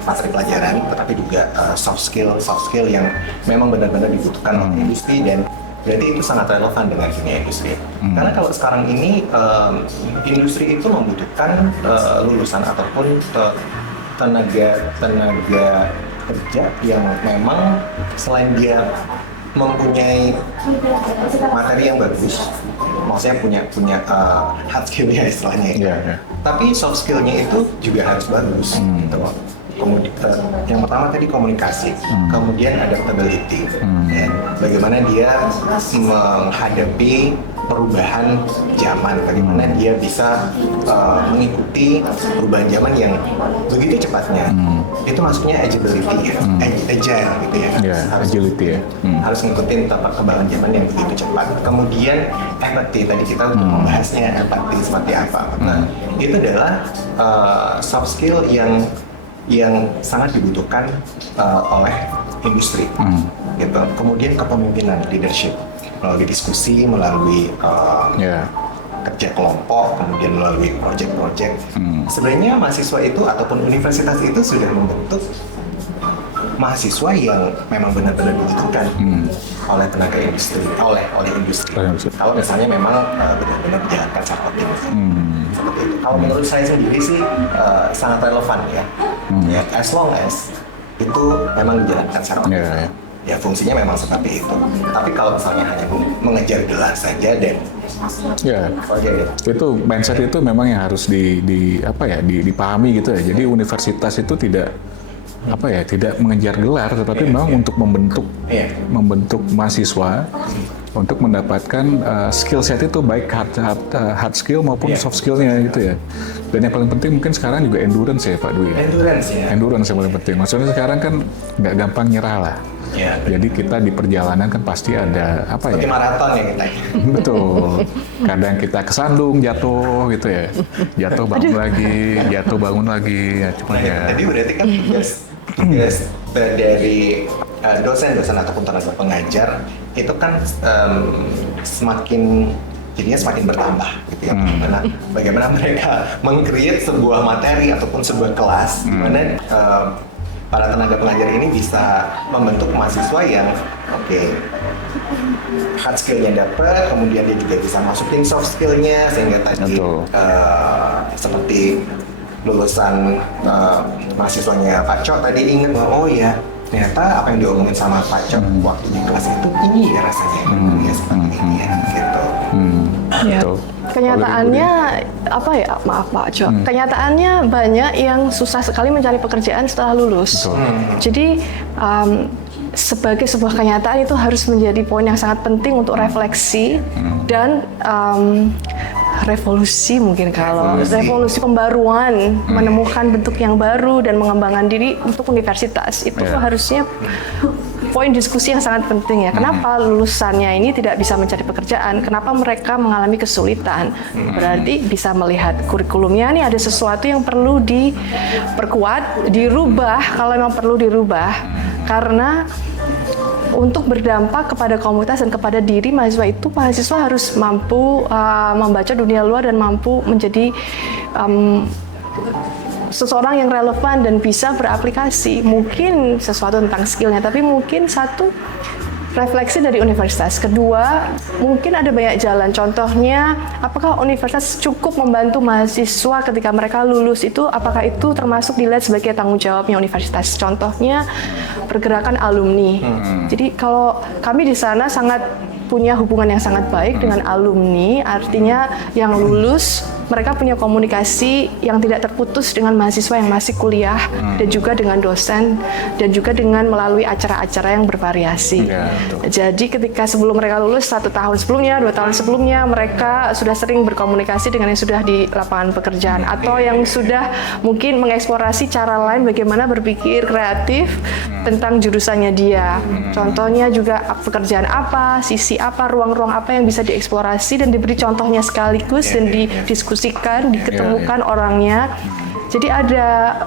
materi pelajaran, tetapi juga soft skill yang memang benar-benar dibutuhkan oleh industri, dan berarti itu sangat relevan dengan dunia industri. Karena kalau sekarang ini industri itu membutuhkan lulusan ataupun tenaga kerja yang memang selain dia mempunyai materi yang bagus, maksudnya punya hard skill-nya istilahnya, tapi soft skill-nya itu juga harus bagus. Gitu. Yang pertama tadi komunikasi, kemudian adaptability, dan bagaimana dia menghadapi perubahan zaman, bagaimana dia bisa mengikuti perubahan zaman yang begitu cepatnya. Itu maksudnya agility ya, agile gitu ya. Agility ya. Harus ngikutin perkembangan zaman yang begitu cepat. Kemudian empathy, tadi kita untuk membahasnya empathy seperti apa. Nah, itu adalah soft skill yang sangat dibutuhkan oleh industri. Gitu. Kemudian kepemimpinan, leadership, melalui diskusi, melalui kerja kelompok, kemudian melalui project-project. Sebenarnya mahasiswa itu ataupun universitas itu sudah membentuk mahasiswa yang memang benar-benar dibutuhkan oleh tenaga industri, oleh industri. Kalau misalnya memang benar-benar dijalankan secara optimal. Seperti itu. Kalau menurut saya sendiri sih sangat relevan ya. Ya, as long as itu memang dijalankan secara optimal. Ya fungsinya memang seperti itu. Tapi kalau misalnya hanya mengejar gelar saja dan itu mindset itu memang yang harus dipahami gitu ya. Jadi universitas itu tidak mengejar gelar, tetapi memang untuk membentuk mahasiswa untuk mendapatkan skill set itu, baik hard skill maupun soft skillnya gitu ya. Dan yang paling penting mungkin sekarang juga endurance ya Pak Dwi. Endurance yang paling penting. Maksudnya sekarang kan nggak gampang nyerah lah. Jadi kita di perjalanan kan pasti ada seperti maraton ya kita. Betul. Kadang kita kesandung, jatuh gitu ya. Jatuh bangun lagi, jatuh bangun lagi. Ya, cuma Jadi berarti kan tugas dari dosen-dosen ataupun tenaga pengajar itu kan jadinya semakin bertambah gitu ya. Bagaimana mereka meng-create sebuah materi ataupun sebuah kelas di mana para tenaga pengajar ini bisa membentuk mahasiswa yang hard skillnya dapet, kemudian dia juga bisa masukin soft skillnya, sehingga tadi seperti lulusan mahasiswanya Pak Cok tadi inget bahwa oh ya ternyata apa yang diomongin sama Pak Cok waktu di kelas itu ini ya rasanya ya seperti ini ya gitu. Ya. Kenyataannya apa ya, maaf Pak Cok, kenyataannya banyak yang susah sekali mencari pekerjaan setelah lulus. Jadi sebagai sebuah kenyataan itu harus menjadi poin yang sangat penting untuk refleksi dan revolusi mungkin kalau revolusi pembaruan, menemukan bentuk yang baru dan mengembangkan diri untuk universitas itu harusnya poin diskusi yang sangat penting ya. Kenapa lulusannya ini tidak bisa mencari pekerjaan? Kenapa mereka mengalami kesulitan? Berarti bisa melihat kurikulumnya nih ada sesuatu yang perlu diperkuat, dirubah kalau memang perlu dirubah. Karena untuk berdampak kepada komunitas dan kepada diri mahasiswa harus mampu membaca dunia luar dan mampu menjadi seseorang yang relevan dan bisa beraplikasi. Mungkin sesuatu tentang skillnya, tapi mungkin satu refleksi dari universitas. Kedua, mungkin ada banyak jalan. Contohnya, apakah universitas cukup membantu mahasiswa ketika mereka lulus itu? Apakah itu termasuk dilihat sebagai tanggung jawabnya universitas? Contohnya, pergerakan alumni. Jadi kalau kami di sana sangat punya hubungan yang sangat baik dengan alumni, artinya yang lulus mereka punya komunikasi yang tidak terputus dengan mahasiswa yang masih kuliah dan juga dengan dosen dan juga dengan melalui acara-acara yang bervariasi. Jadi ketika sebelum mereka lulus 1 tahun sebelumnya, 2 tahun sebelumnya mereka sudah sering berkomunikasi dengan yang sudah di lapangan pekerjaan atau yang sudah mungkin mengeksplorasi cara lain bagaimana berpikir kreatif tentang jurusannya dia. Contohnya juga pekerjaan apa, sisi apa, ruang-ruang apa yang bisa dieksplorasi dan diberi contohnya sekaligus dan didiskusikan, diketemukan orangnya. Jadi ada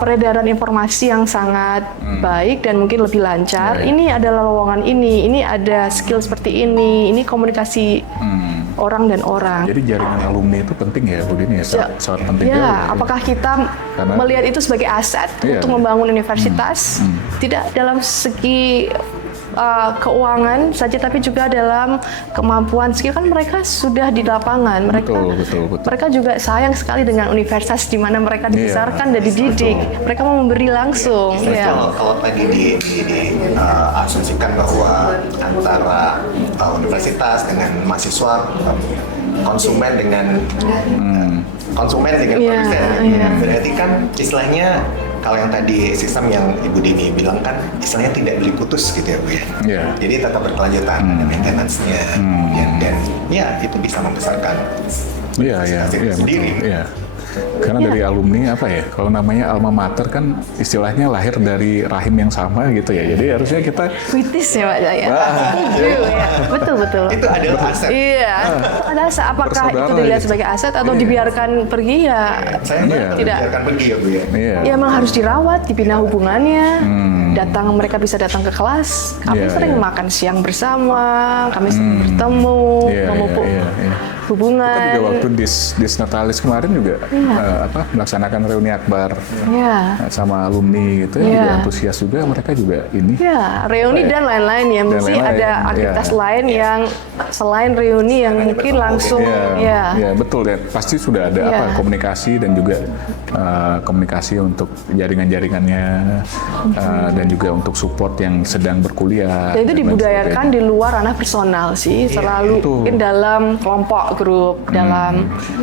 peredaran informasi yang sangat baik dan mungkin lebih lancar. Ini adalah lowongan ini ada skill seperti ini komunikasi orang dan orang. Jadi jaringan alumni itu penting ya, Bu Dini ya, sangat penting ya. Apakah kita melihat itu sebagai aset untuk membangun universitas? Tidak dalam segi keuangan saja, tapi juga dalam kemampuan skill. Kan mereka sudah di lapangan, mereka juga sayang sekali dengan universitas di mana mereka dibesarkan dan dididik. Mereka mau memberi langsung. Kalau tadi diasumsikan bahwa antara universitas dengan mahasiswa, konsumen dengan produsen, berarti kan istilahnya kalau yang tadi sistem yang Ibu Dini bilang kan istilahnya tidak beli putus gitu ya Bu ya. Jadi tetap berkelanjutan maintenance-nya dan ya itu bisa membesarkan sendiri. Karena dari alumni apa ya, kalau namanya alma mater kan istilahnya lahir dari rahim yang sama gitu ya. Jadi harusnya kita kritis ya Pak Jaya. Betul. Itu adalah aset. Iya. Ada aset. Apakah itu dilihat sebagai aset atau dibiarkan pergi ya? Saya tidak dibiarkan pergi ya Bu ya. Ya memang harus dirawat, dibina hubungannya. Mereka bisa datang ke kelas. Kami sering makan siang bersama, kami sering bertemu, memupuk hubungan. Kita juga waktu dis Natalis kemarin juga melaksanakan reuni akbar sama alumni gitu juga antusias juga, mereka juga ini. Reuni dan lain-lain ya, mesti ada aktivitas lain yang selain reuni yang mungkin langsung. Betul ya, pasti sudah ada komunikasi dan juga komunikasi untuk jaringan-jaringannya dan juga untuk support yang sedang berkuliah. Dan itu dibudayakan di luar ranah personal sih, selalu mungkin dalam kelompok grup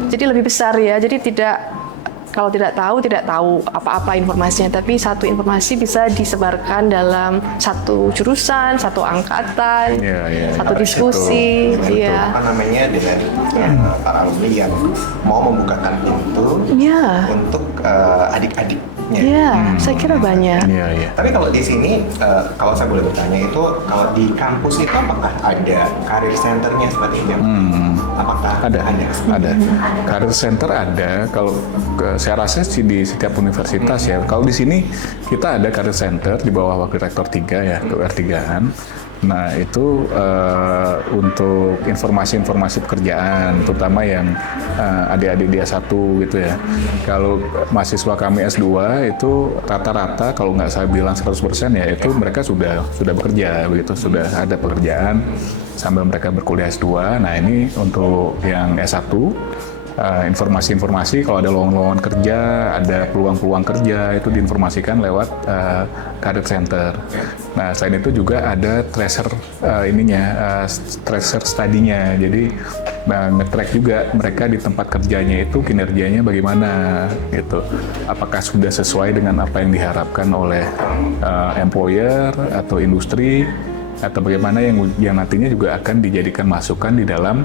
jadi lebih besar ya. Jadi kalau tidak tahu apa-apa informasinya, tapi satu informasi bisa disebarkan dalam satu jurusan, satu angkatan, satu diskusi. Apa namanya, dengan para alumni yang mau membukakan pintu untuk adik-adiknya. Saya kira banyak. Tapi kalau di sini, kalau saya boleh bertanya itu, kalau di kampus itu apakah ada career centernya seperti ini? Apakah ada? Career center ada. Kalau saya rasa sih di setiap universitas ya. Kalau di sini kita ada career center di bawah Wakil Rektor 3 ya, UR3-an. Nah itu untuk informasi-informasi pekerjaan, terutama yang adik-adik dia S1 gitu ya. Kalau mahasiswa kami S2 itu rata-rata kalau nggak saya bilang 100% ya itu mereka sudah bekerja begitu, sudah ada pekerjaan sambil mereka berkuliah S2. Nah ini untuk yang S1 informasi-informasi kalau ada lowongan kerja, ada peluang-peluang kerja itu diinformasikan lewat career center. Nah selain itu juga ada tracer tracer study-nya. Jadi nge-track juga mereka di tempat kerjanya itu kinerjanya bagaimana gitu. Apakah sudah sesuai dengan apa yang diharapkan oleh employer atau industri, atau bagaimana yang nantinya juga akan dijadikan masukan di dalam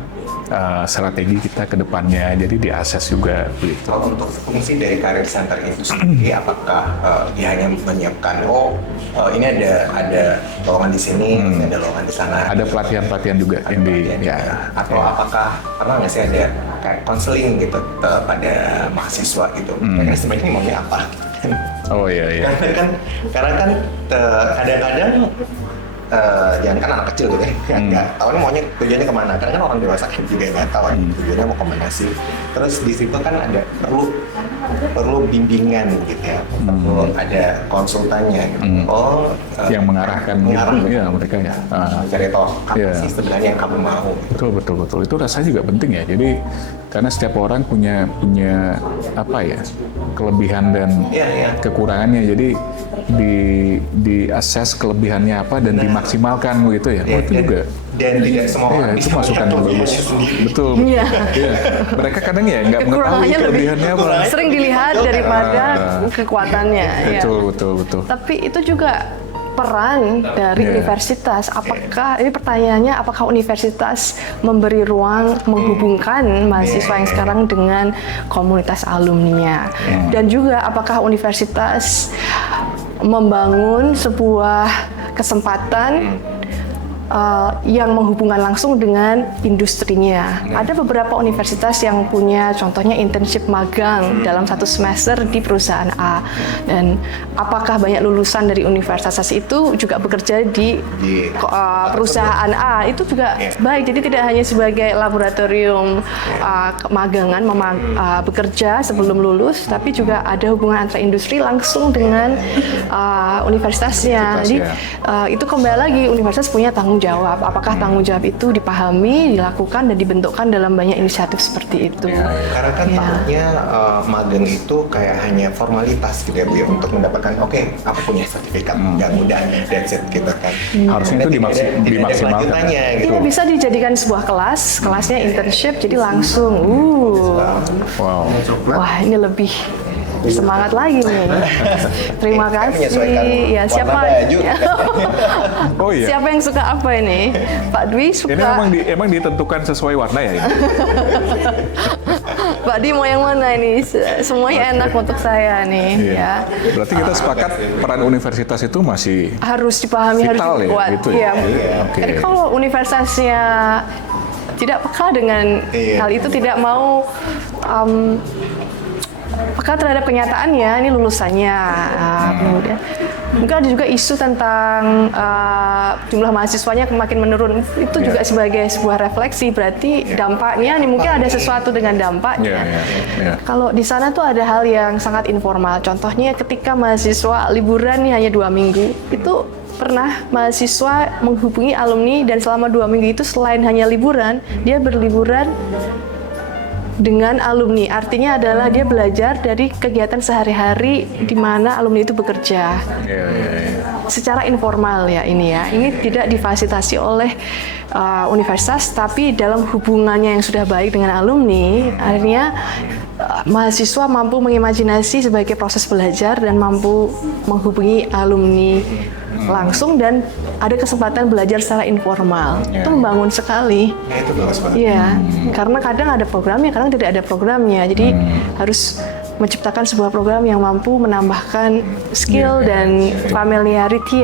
strategi kita ke depannya. Jadi diakses juga begitu. Kalau untuk fungsi dari career center itu sendiri, apakah dia hanya menyiapkan ini ada lowongan di sini, ini ada lowongan di sana? Ada pelatihan-pelatihan juga yang atau apakah pernah nggak sih ada kayak konseling gitu pada mahasiswa gitu? Mereka sebenarnya maunya apa? Oh iya. Karena kan kadang-kadang jangan kan anak kecil gitu ya, nggak tahu nih maunya tujuannya kemana. Karena kan orang dewasa kan juga nggak tahu tujuannya mau kemana sih. Terus di situ kan ada perlu bimbingan gitu ya, perlu ada konsultannya gitu. Yang mengarahkan ya mereka ya. Cari tahu apa sih sebenarnya yang kamu mau. Betul. Itu rasanya juga penting ya. Jadi karena setiap orang punya apa ya kelebihan dan kekurangannya. Jadi di assess kelebihannya apa dan dimaksimalkan begitu ya. Itu juga. Dan tidak semua orang itu masukan yang bagus. Betul. Iya. Mereka kadang ya nggak mengetahui kelebihannya apa. Sering dilihat daripada kekuatannya. Betul. Tapi itu juga peran dari universitas. Apakah ini pertanyaannya, apakah universitas memberi ruang menghubungkan mahasiswa yang sekarang dengan komunitas alumninya? Dan juga apakah universitas membangun sebuah kesempatan yang menghubungkan langsung dengan industrinya. Ada beberapa universitas yang punya contohnya internship magang dalam 1 semester di perusahaan A. Dan apakah banyak lulusan dari universitas itu juga bekerja di perusahaan A, itu juga baik. Jadi tidak hanya sebagai laboratorium magangan bekerja sebelum lulus, tapi juga ada hubungan antara industri langsung dengan universitasnya. Jadi itu kembali lagi universitas punya tanggung jawab. Apakah tanggung jawab itu dipahami, dilakukan, dan dibentukkan dalam banyak inisiatif seperti itu? Karena kan takutnya magang itu kayak hanya formalitas gitu ya Bu, untuk mendapatkan aku punya sertifikat, nggak mudah, that's it gitu kan. Harusnya itu dimaksimalkan. Gitu. Iya, bisa dijadikan sebuah kelasnya internship, jadi langsung. Wah, ini lebih semangat lagi nih. Terima kasih. Ya, siapa? Siapa yang suka apa ini? Pak Dwi suka. Ini emang ditentukan sesuai warna ya? Pak Dwi mau yang mana ini? Semuanya enak untuk saya nih. Ya. Berarti kita sepakat peran universitas itu masih harus dipahami, harus dibuat. Gitu ya? Jadi kalau universitasnya tidak peka dengan hal itu, tidak mau peka terhadap kenyataannya, ini lulusannya. Kemudian mungkin ada juga isu tentang jumlah mahasiswanya makin menurun. Itu juga sebagai sebuah refleksi, berarti dampaknya nih mungkin ada sesuatu dengan dampaknya. Kalau di sana tuh ada hal yang sangat informal. Contohnya ketika mahasiswa liburan nih hanya 2 minggu, itu pernah mahasiswa menghubungi alumni dan selama 2 minggu itu selain hanya liburan, dia berliburan dengan alumni. Artinya adalah dia belajar dari kegiatan sehari-hari di mana alumni itu bekerja. Secara informal ya ini ya. Ini tidak difasilitasi oleh universitas, tapi dalam hubungannya yang sudah baik dengan alumni, akhirnya mahasiswa mampu mengimajinasi sebagai proses belajar dan mampu menghubungi alumni langsung dan ada kesempatan belajar secara informal. Itu membangun sekali. Itu bagus banget. Iya, karena kadang ada programnya, kadang tidak ada programnya. Jadi harus menciptakan sebuah program yang mampu menambahkan skill dan familiarity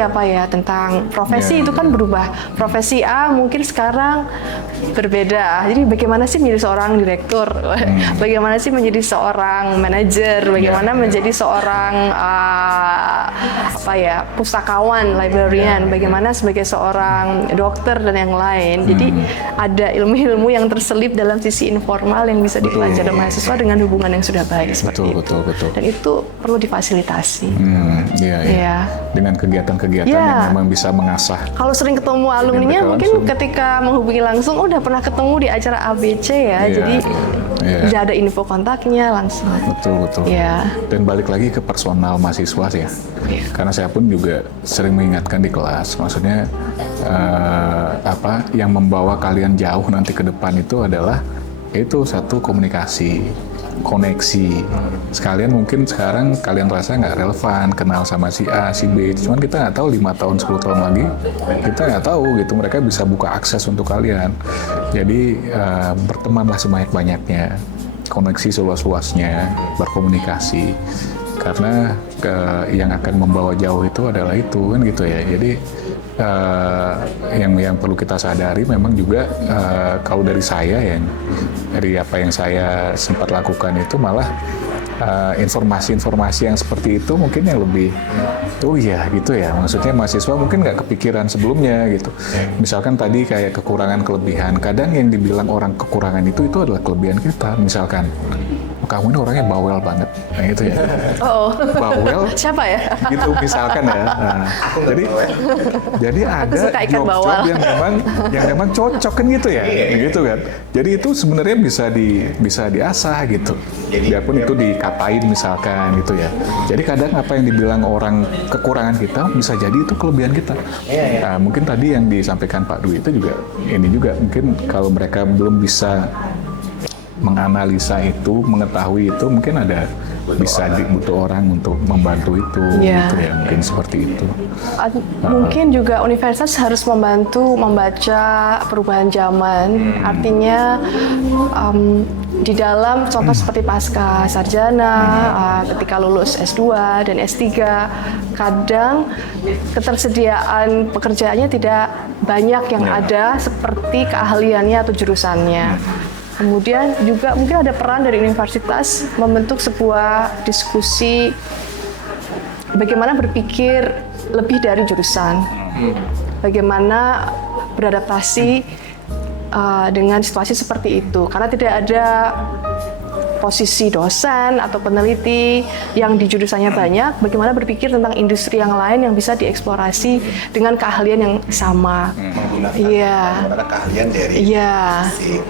tentang profesi. Itu kan berubah. Profesi A mungkin sekarang berbeda. Jadi bagaimana sih menjadi seorang direktur? Bagaimana sih menjadi seorang manajer? Bagaimana menjadi seorang pustakawan, librarian, bagaimana sebagai seorang dokter dan yang lain. Jadi ada ilmu-ilmu yang terselip dalam sisi informal yang bisa dipelajari mahasiswa dengan hubungan yang sudah baik seperti itu. Betul. Dan itu perlu difasilitasi. Iya. Dengan kegiatan-kegiatan yang memang bisa mengasah. Kalau sering ketemu alumninya, mungkin ketika menghubungi langsung, udah pernah ketemu di acara ABC ya, jadi udah ada info kontaknya langsung. Betul. Iya. Dan balik lagi ke personal mahasiswa sih ya. Karena saya pun juga sering mengingatkan di kelas, maksudnya yang membawa kalian jauh nanti ke depan itu adalah itu satu komunikasi, koneksi. Sekalian mungkin sekarang kalian rasa nggak relevan kenal sama si A, si B, cuman kita nggak tahu 5 tahun, 10 tahun lagi kita nggak tahu gitu, mereka bisa buka akses untuk kalian. Jadi bertemanlah sebanyak-banyaknya, koneksi seluas-luasnya, berkomunikasi, karena yang akan membawa jauh itu adalah itu kan gitu ya. Jadi yang perlu kita sadari memang juga kalau dari saya dari apa yang saya sempat lakukan itu malah informasi-informasi yang seperti itu mungkin yang lebih gitu ya, maksudnya mahasiswa mungkin nggak kepikiran sebelumnya gitu. Misalkan tadi kayak kekurangan kelebihan, kadang yang dibilang orang kekurangan itu adalah kelebihan kita. Misalkan kamu ini orangnya bawel banget, nah itu ya. Bawel. Siapa ya? Gitu misalkan ya. Nah, jadi ada job yang memang cocok kan gitu ya, gitu kan. Jadi itu sebenarnya bisa diasah gitu. Biarpun itu dikatain misalkan gitu ya. Jadi kadang apa yang dibilang orang kekurangan kita bisa jadi itu kelebihan kita. Nah, mungkin tadi yang disampaikan Pak Dwi itu juga mungkin kalau mereka belum bisa menganalisa itu, mengetahui itu, mungkin bisa butuh orang untuk membantu itu, gitu ya, mungkin seperti itu. Mungkin juga universitas harus membantu membaca perubahan zaman, artinya di dalam contoh seperti pasca sarjana, ketika lulus S2 dan S3, kadang ketersediaan pekerjaannya tidak banyak yang ada seperti keahliannya atau jurusannya. Kemudian juga mungkin ada peran dari universitas membentuk sebuah diskusi bagaimana berpikir lebih dari jurusan, bagaimana beradaptasi dengan situasi seperti itu. Karena tidak ada posisi dosen atau peneliti yang di jurusannya banyak, bagaimana berpikir tentang industri yang lain yang bisa dieksplorasi dengan keahlian yang sama. Menggunakan keahlian dari si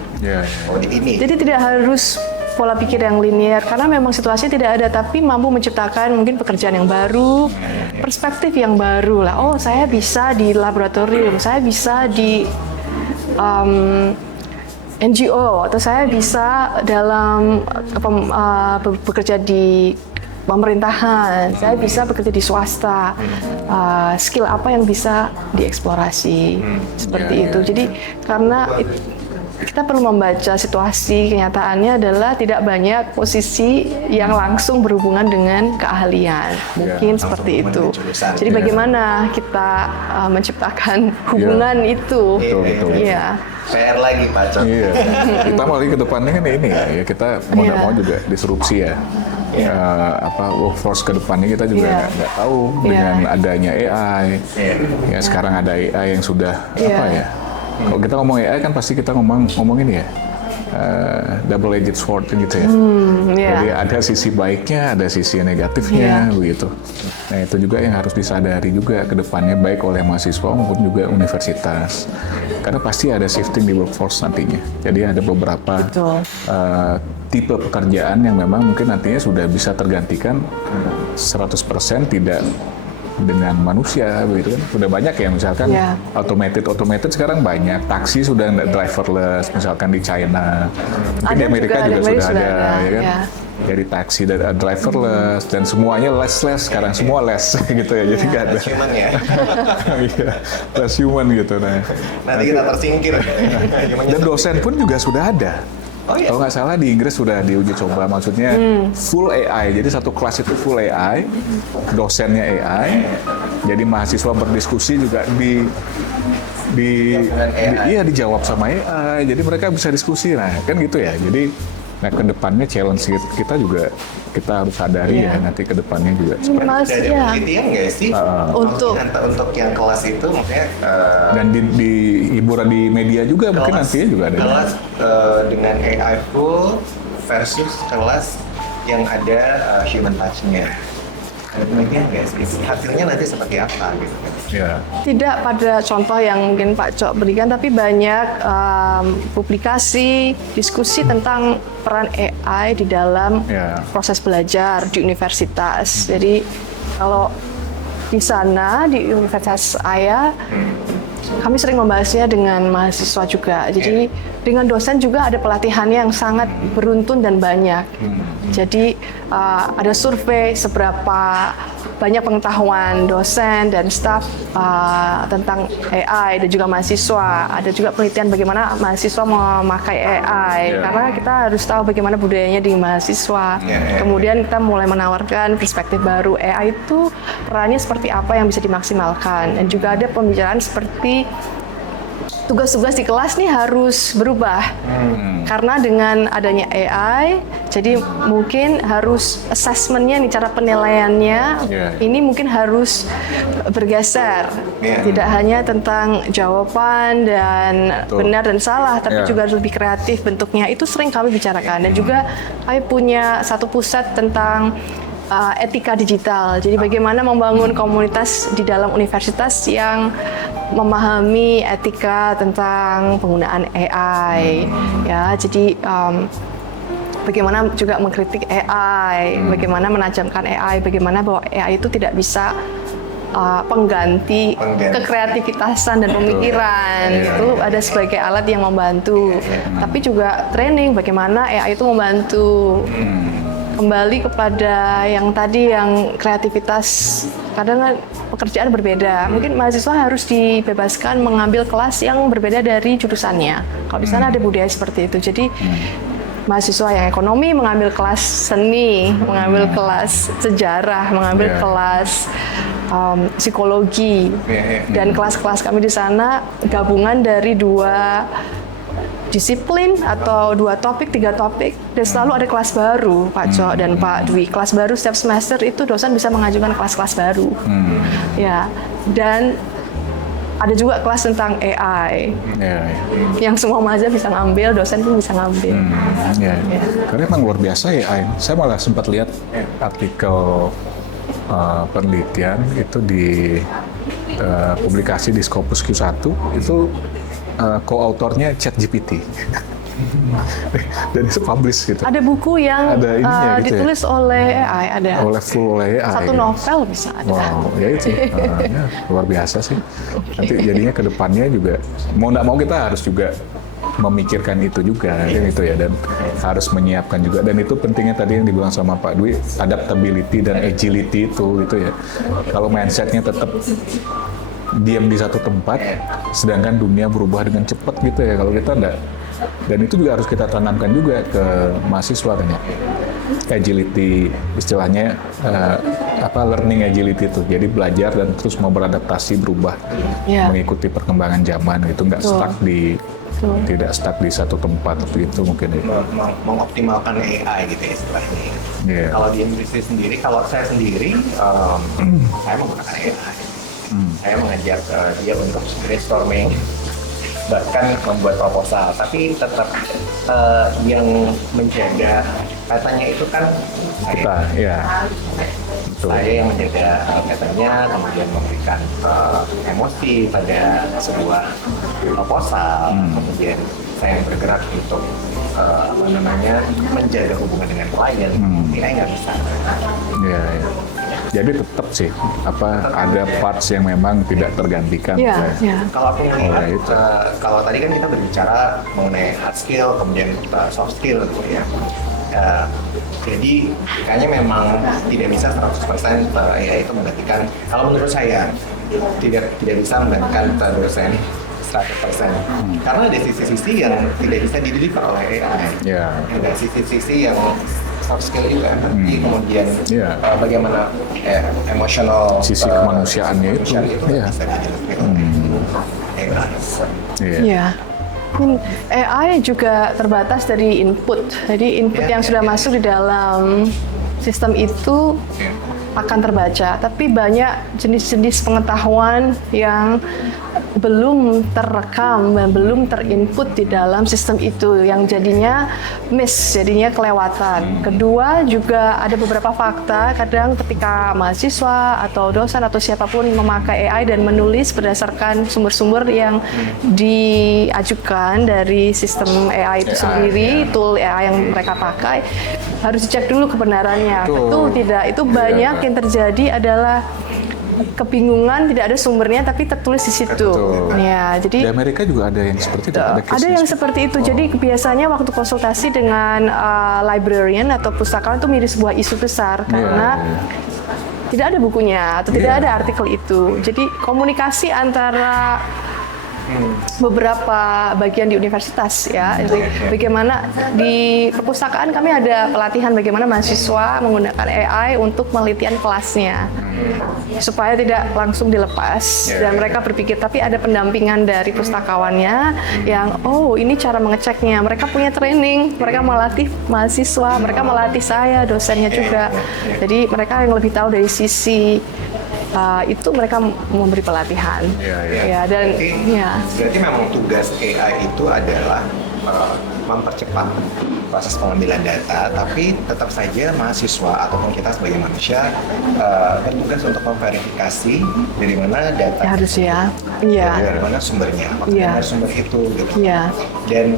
audit ini. Jadi tidak harus pola pikir yang linear, karena memang situasinya tidak ada, tapi mampu menciptakan mungkin pekerjaan yang baru, perspektif yang baru lah. Oh, saya bisa di laboratorium, saya bisa di NGO, atau saya bisa dalam bekerja di pemerintahan, saya bisa bekerja di swasta, skill apa yang bisa dieksplorasi, seperti itu. Jadi karena kita perlu membaca situasi, kenyataannya adalah tidak banyak posisi yang langsung berhubungan dengan keahlian, mungkin seperti itu. Jadi bagaimana kita menciptakan hubungan itu? Betul. PR lagi Pak Cok. Kita mau ke depannya kan ini ya, kita mau nggak mau juga disrupsi ya. Workforce ke depannya kita juga nggak tahu dengan adanya AI. Ya sekarang ada AI yang sudah kalau kita ngomong AI kan pasti kita ngomong ini ya, double-edged sword gitu ya. Jadi ada sisi baiknya, ada sisi negatifnya begitu. Nah itu juga yang harus disadari juga ke depannya, baik oleh mahasiswa maupun juga universitas. Karena pasti ada shifting di workforce nantinya. Jadi ada beberapa tipe pekerjaan yang memang mungkin nantinya sudah bisa tergantikan 100% tidak dengan manusia begitu kan. Sudah banyak ya, misalkan automated sekarang banyak, taksi sudah driverless misalkan di China, mungkin di Amerika juga sudah ada ya kan. Jadi taksi dan driverless dan semuanya less sekarang semua less gitu ya, jadi nggak ada less human ya. Less human gitu. Nanti kita tersingkir. Dan dosen pun juga sudah ada. Kalau nggak salah di Inggris sudah diuji coba, maksudnya full AI. Jadi satu kelas itu full AI, dosennya AI. Jadi mahasiswa berdiskusi juga dijawab sama AI. Jadi mereka bisa diskusi, nah kan gitu ya. Jadi Nah, kedepannya challenge kita juga kita harus sadari ya nanti kedepannya juga seperti Mas, Ada ya. penelitian nggak sih untuk yang kelas itu maksudnya dan di hiburan di media juga mungkin nantinya juga ada. Kelas dengan AI full versus kelas yang ada human touch-nya. Ada penelitian nggak sih? Hasilnya nanti seperti apa gitu? Ya. Tidak pada contoh yang mungkin Pak Cok berikan, tapi banyak publikasi, diskusi tentang peran AI di dalam proses belajar di universitas. Jadi kalau di sana, di universitas saya, kami sering membahasnya dengan mahasiswa juga. Jadi dengan dosen juga ada pelatihannya yang sangat beruntun dan banyak. Jadi ada survei seberapa banyak pengetahuan dosen dan staf tentang AI dan juga mahasiswa. Ada juga penelitian bagaimana mahasiswa memakai AI karena kita harus tahu bagaimana budayanya di mahasiswa. Kemudian kita mulai menawarkan perspektif baru AI itu perannya seperti apa yang bisa dimaksimalkan, dan juga ada pembicaraan seperti tugas-tugas di kelas nih harus berubah karena dengan adanya AI, jadi mungkin harus assessment-nya nih, cara penilaiannya ini mungkin harus bergeser, tidak hanya tentang jawaban dan benar dan salah, tapi juga harus lebih kreatif bentuknya. Itu sering kami bicarakan, dan juga kami punya satu pusat tentang etika digital. Jadi bagaimana membangun komunitas di dalam universitas yang memahami etika tentang penggunaan AI. Ya, jadi bagaimana juga mengkritik AI, bagaimana menajamkan AI, bagaimana bahwa AI itu tidak bisa pengganti kekreativitasan dan pemikiran. Itu ada sebagai alat yang membantu. Tapi juga training bagaimana AI itu membantu. Kembali kepada yang tadi, yang kreativitas, kadang kan pekerjaan berbeda. Mungkin mahasiswa harus dibebaskan mengambil kelas yang berbeda dari jurusannya. Kalau di sana ada budaya seperti itu. Jadi mahasiswa yang ekonomi mengambil kelas seni, mengambil kelas sejarah, mengambil kelas psikologi. Dan kelas-kelas kami di sana gabungan dari dua disiplin atau 2 topik, 3 topik, dan selalu ada kelas baru, Pak Cok dan Pak Dwi. Kelas baru setiap semester itu dosen bisa mengajukan kelas-kelas baru. Ya, dan ada juga kelas tentang AI yang semua mahasiswa bisa ngambil, dosen pun bisa ngambil. Karena memang luar biasa AI. Saya malah sempat lihat artikel penelitian itu di publikasi di Scopus Q1 itu co-autornya ChatGPT dan itu publish gitu. Ada buku yang ada ininya, gitu ditulis oleh AI, ada full oleh AI. Satu novel bisa ada. Wow, ya itu luar biasa sih. Nanti jadinya ke depannya juga mau nggak mau kita harus juga memikirkan itu juga, kan itu ya, dan harus menyiapkan juga. Dan itu pentingnya tadi yang dibilang sama Pak Dwi, adaptability dan agility itu gitu ya. Kalau mindsetnya tetap diam di satu tempat, sedangkan dunia berubah dengan cepat gitu ya. Kalau kita enggak, dan itu juga harus kita tanamkan juga ke mahasiswa kan ya. Agility istilahnya learning agility itu. Jadi belajar dan terus mau beradaptasi, berubah, mengikuti perkembangan zaman gitu, nggak stuck di tidak stuck di satu tempat gitu mungkin ya. Mengoptimalkan AI gitu ya istilahnya. Kalau di industri sendiri, kalau saya sendiri saya menggunakan AI. Saya mengajak dia untuk brainstorming, bahkan membuat proposal, tapi tetap yang menjaga katanya itu kan saya yang menjaga katanya, kemudian memberikan emosi pada sebuah proposal, kemudian saya yang bergerak untuk menjaga hubungan dengan klien. Ini nggak bisa. Jadi tetap sih ada parts yang memang tidak tergantikan. Kalau aku melihat, kalau tadi kan kita berbicara mengenai hard skill, kemudian soft skill gitu ya. Jadi kayaknya memang tidak bisa 100% ya itu menggantikan. Kalau menurut saya tidak bisa menggantikan dosen 100%. Karena ada sisi-sisi yang tidak bisa dideliver oleh AI. Ada sisi-sisi yang soft skill juga, kemudian bagaimana emosional sisi kemanusiaannya itu bisa dideliver oleh AI. AI juga terbatas dari input. Jadi input yang sudah masuk di dalam sistem itu akan terbaca. Tapi banyak jenis-jenis pengetahuan yang belum terekam dan belum terinput di dalam sistem itu, yang jadinya miss, jadinya kelewatan. Kedua, juga ada beberapa fakta kadang ketika mahasiswa atau dosen atau siapapun memakai AI dan menulis berdasarkan sumber-sumber yang diajukan dari sistem AI itu sendiri, tool AI yang mereka pakai, harus dicek dulu kebenarannya. Betul tidak? Itu banyak yang terjadi adalah kebingungan, tidak ada sumbernya tapi tertulis di situ. Ya, jadi di Amerika juga ada yang seperti itu. Ada yang seperti itu. Jadi biasanya waktu konsultasi dengan librarian atau pustakawan itu mirip sebuah isu besar karena tidak ada bukunya atau tidak ada artikel itu. Jadi komunikasi antara beberapa bagian di universitas ya. Jadi bagaimana di perpustakaan kami ada pelatihan bagaimana mahasiswa menggunakan AI untuk penelitian kelasnya supaya tidak langsung dilepas dan mereka berpikir, tapi ada pendampingan dari pustakawannya yang ini cara mengeceknya. Mereka punya training, mereka melatih mahasiswa, mereka melatih saya, dosennya juga. Jadi mereka yang lebih tahu dari sisi itu mereka memberi pelatihan. Berarti memang tugas AI itu adalah mempercepat proses pengambilan data, tapi tetap saja mahasiswa ataupun kita sebagai manusia bertugas untuk memverifikasi dari mana data harus dari mana sumbernya, maksudnya dari sumber itu gitu. Dan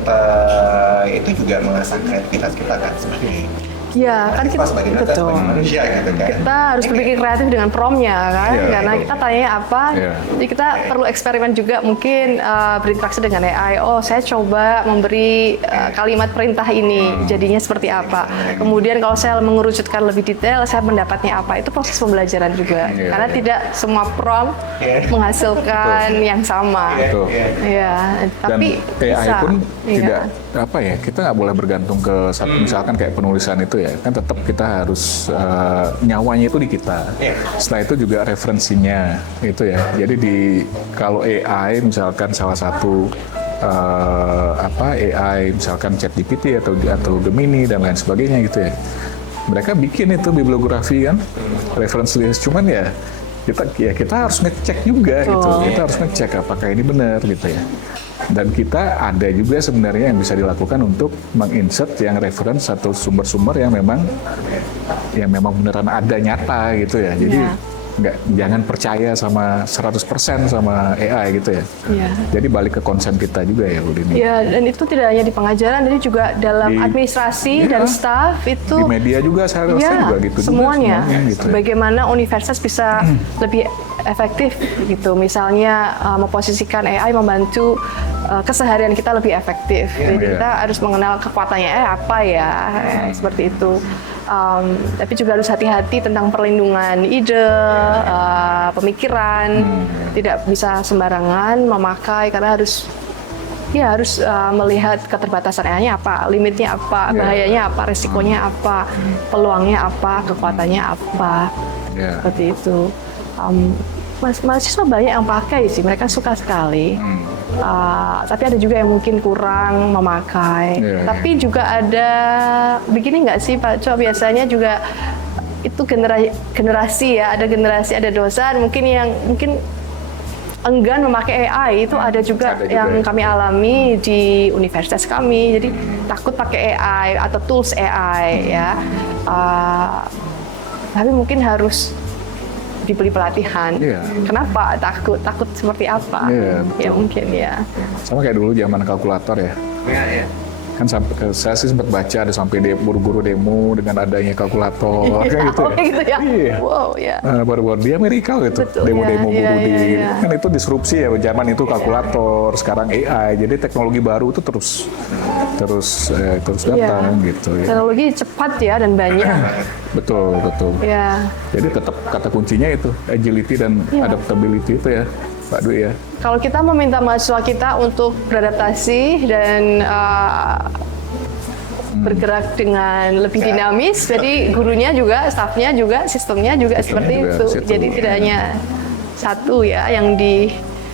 itu juga mengasah kreativitas kita kan seperti ya, kan kita sebagai manusia gitu kan. Kita harus berpikir kreatif dengan promnya kan, karena kita tanya apa, jadi kita perlu eksperimen juga, mungkin berinteraksi dengan AI. Saya coba memberi kalimat perintah ini, jadinya seperti apa. Kemudian kalau saya mengerucutkan lebih detail, saya mendapatnya apa. Itu proses pembelajaran juga, karena tidak semua prompt menghasilkan yang sama. Tapi AI bisa. pun tidak kita nggak boleh bergantung ke satu, misalkan kayak penulisan itu ya, kan tetap kita harus nyawanya itu di kita. Setelah itu juga referensinya itu ya. Jadi kalau AI misalkan salah satu AI misalkan ChatGPT atau Gemini dan lain sebagainya gitu ya, mereka bikin itu bibliografi kan, reference list, cuman ya kita harus ngecek juga gitu. Kita harus ngecek apakah ini benar gitu ya. Dan kita ada juga sebenarnya yang bisa dilakukan untuk menginsert yang reference atau sumber-sumber yang memang beneran ada nyata gitu ya. Jadi jangan percaya sama 100% sama AI gitu ya. Jadi balik ke konsen kita juga ya, Udin. Dan itu tidak hanya di pengajaran, jadi juga dalam administrasi dan staff itu. Di media juga seharusnya juga gitu. Semuanya gitu. Bagaimana universitas bisa lebih efektif gitu. Misalnya memposisikan AI membantu keseharian kita lebih efektif. Jadi kita harus mengenal kekuatannya apa ya, seperti itu. Tapi juga harus hati-hati tentang perlindungan ide, pemikiran. Tidak bisa sembarangan memakai karena harus melihat keterbatasan AI-nya apa, limitnya apa, bahayanya apa, resikonya apa, peluangnya apa, kekuatannya apa. Seperti itu. Mahasiswa banyak yang pakai sih, mereka suka sekali. Tapi ada juga yang mungkin kurang memakai. Tapi juga ada begini nggak sih Pak Co, biasanya juga itu generasi ya, ada dosen mungkin enggan memakai AI. Itu ada juga yang kami alami di universitas kami. Jadi takut pakai AI atau tools AI ya. Tapi mungkin harus dibeli pelatihan. Kenapa? Takut seperti apa? Ya mungkin ya. Sama kayak dulu zaman kalkulator ya. Kan saya sih sempat baca ada sampai guru-guru demo dengan adanya kalkulator kayak gitu ya. Gitu ya. Wow ya. Baru-baru di Amerika gitu. Demo-demo guru kan itu disrupsi ya, zaman itu kalkulator, sekarang AI. Jadi teknologi baru itu terus datang gitu ya. Teknologi cepat ya dan banyak. Betul. Jadi tetap kata kuncinya itu agility dan adaptability itu ya, Pak Dwi ya. Kalau kita meminta mahasiswa kita untuk beradaptasi dan bergerak dengan lebih dinamis, jadi gurunya juga, stafnya juga, sistemnya juga seperti itu. Jadi tidak hanya satu ya yang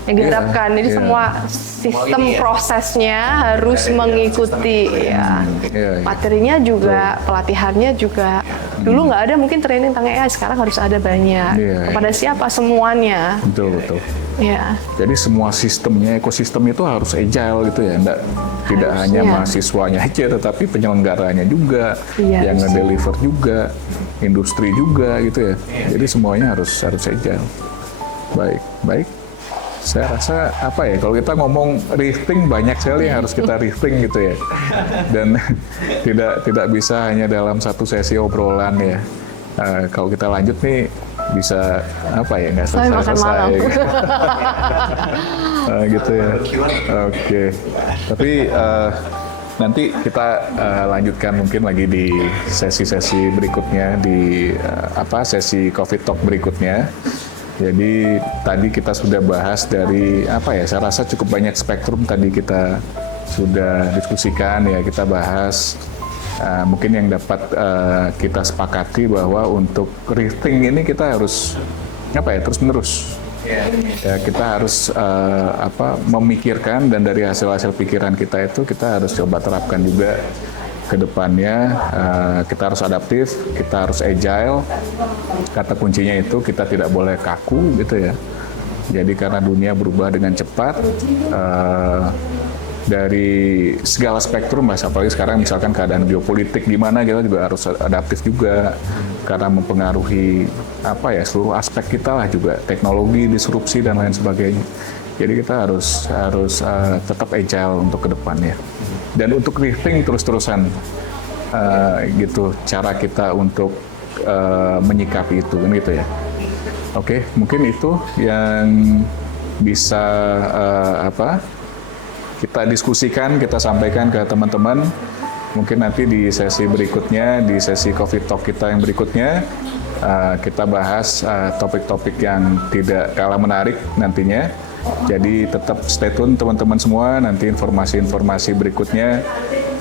yang diharapkan. Jadi Iya. semua sistem ini ya. prosesnya harus mengikuti ya. Iya, iya. Materinya juga, pelatihannya juga. Dulu nggak ada mungkin training tentang AI, sekarang harus ada banyak. Iya, Kepada siapa? Semuanya. Betul, betul. Ya. Jadi semua sistemnya, ekosistem itu harus agile gitu ya, tidak hanya Harusnya. mahasiswanya aja, tetapi penyelenggaranya juga, Iya, yang harusnya. nge-deliver juga, industri juga gitu ya. Jadi semuanya harus agile. Baik, baik. Saya rasa apa ya, kalau kita ngomong rifting banyak sekali yang harus kita rifting gitu ya, dan tidak bisa hanya dalam satu sesi obrolan ya. Kalau kita lanjut nih bisa apa ya, nggak Saya makan selesai. malam. Gitu ya. Oke. Tapi nanti kita lanjutkan mungkin lagi di sesi-sesi berikutnya, di sesi Covid Talk berikutnya. Jadi tadi kita sudah bahas dari apa ya? Saya rasa cukup banyak spektrum tadi kita sudah diskusikan ya, kita bahas. Mungkin yang dapat kita sepakati bahwa untuk rethink ini kita harus terus-menerus. Ya, kita harus memikirkan, dan dari hasil-hasil pikiran kita itu kita harus coba terapkan juga ke depannya. Kita harus adaptif, kita harus agile. Kata kuncinya itu kita tidak boleh kaku gitu ya. Jadi karena dunia berubah dengan cepat, dari segala spektrum, apalagi sekarang misalkan keadaan geopolitik gimana, kita juga harus adaptif juga karena mempengaruhi seluruh aspek kita lah, juga teknologi, disrupsi dan lain sebagainya. Jadi kita harus tetap agile untuk kedepannya. Dan untuk rethink terus-terusan gitu cara kita untuk menyikapi itu kan gitu ya. Oke, mungkin itu yang bisa kita diskusikan, kita sampaikan ke teman-teman. Mungkin nanti di sesi berikutnya, di sesi Covid Talk kita yang berikutnya, kita bahas topik-topik yang tidak kalah menarik nantinya. Jadi tetap stay tune teman-teman semua, nanti informasi-informasi berikutnya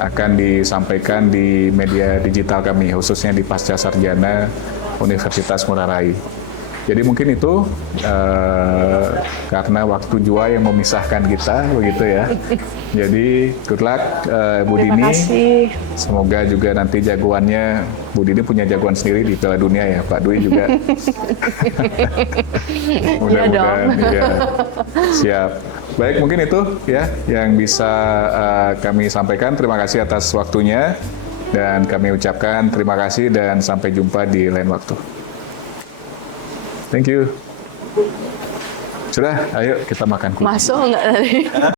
akan disampaikan di media digital kami, khususnya di Pasca Sarjana Universitas Ngurah Rai. Jadi mungkin itu karena waktu jua yang memisahkan kita, begitu ya. Jadi good luck Bu Dini. Terima kasih. Semoga juga nanti jagoannya, Bu Dini punya jagoan sendiri di Piala Dunia ya, Pak Dwi juga. Mudah-mudahan ya. Siap. Baik, mungkin itu ya yang bisa kami sampaikan. Terima kasih atas waktunya, dan kami ucapkan terima kasih dan sampai jumpa di lain waktu. Thank you. Sudah, ayo kita makan. Masuk nggak tadi?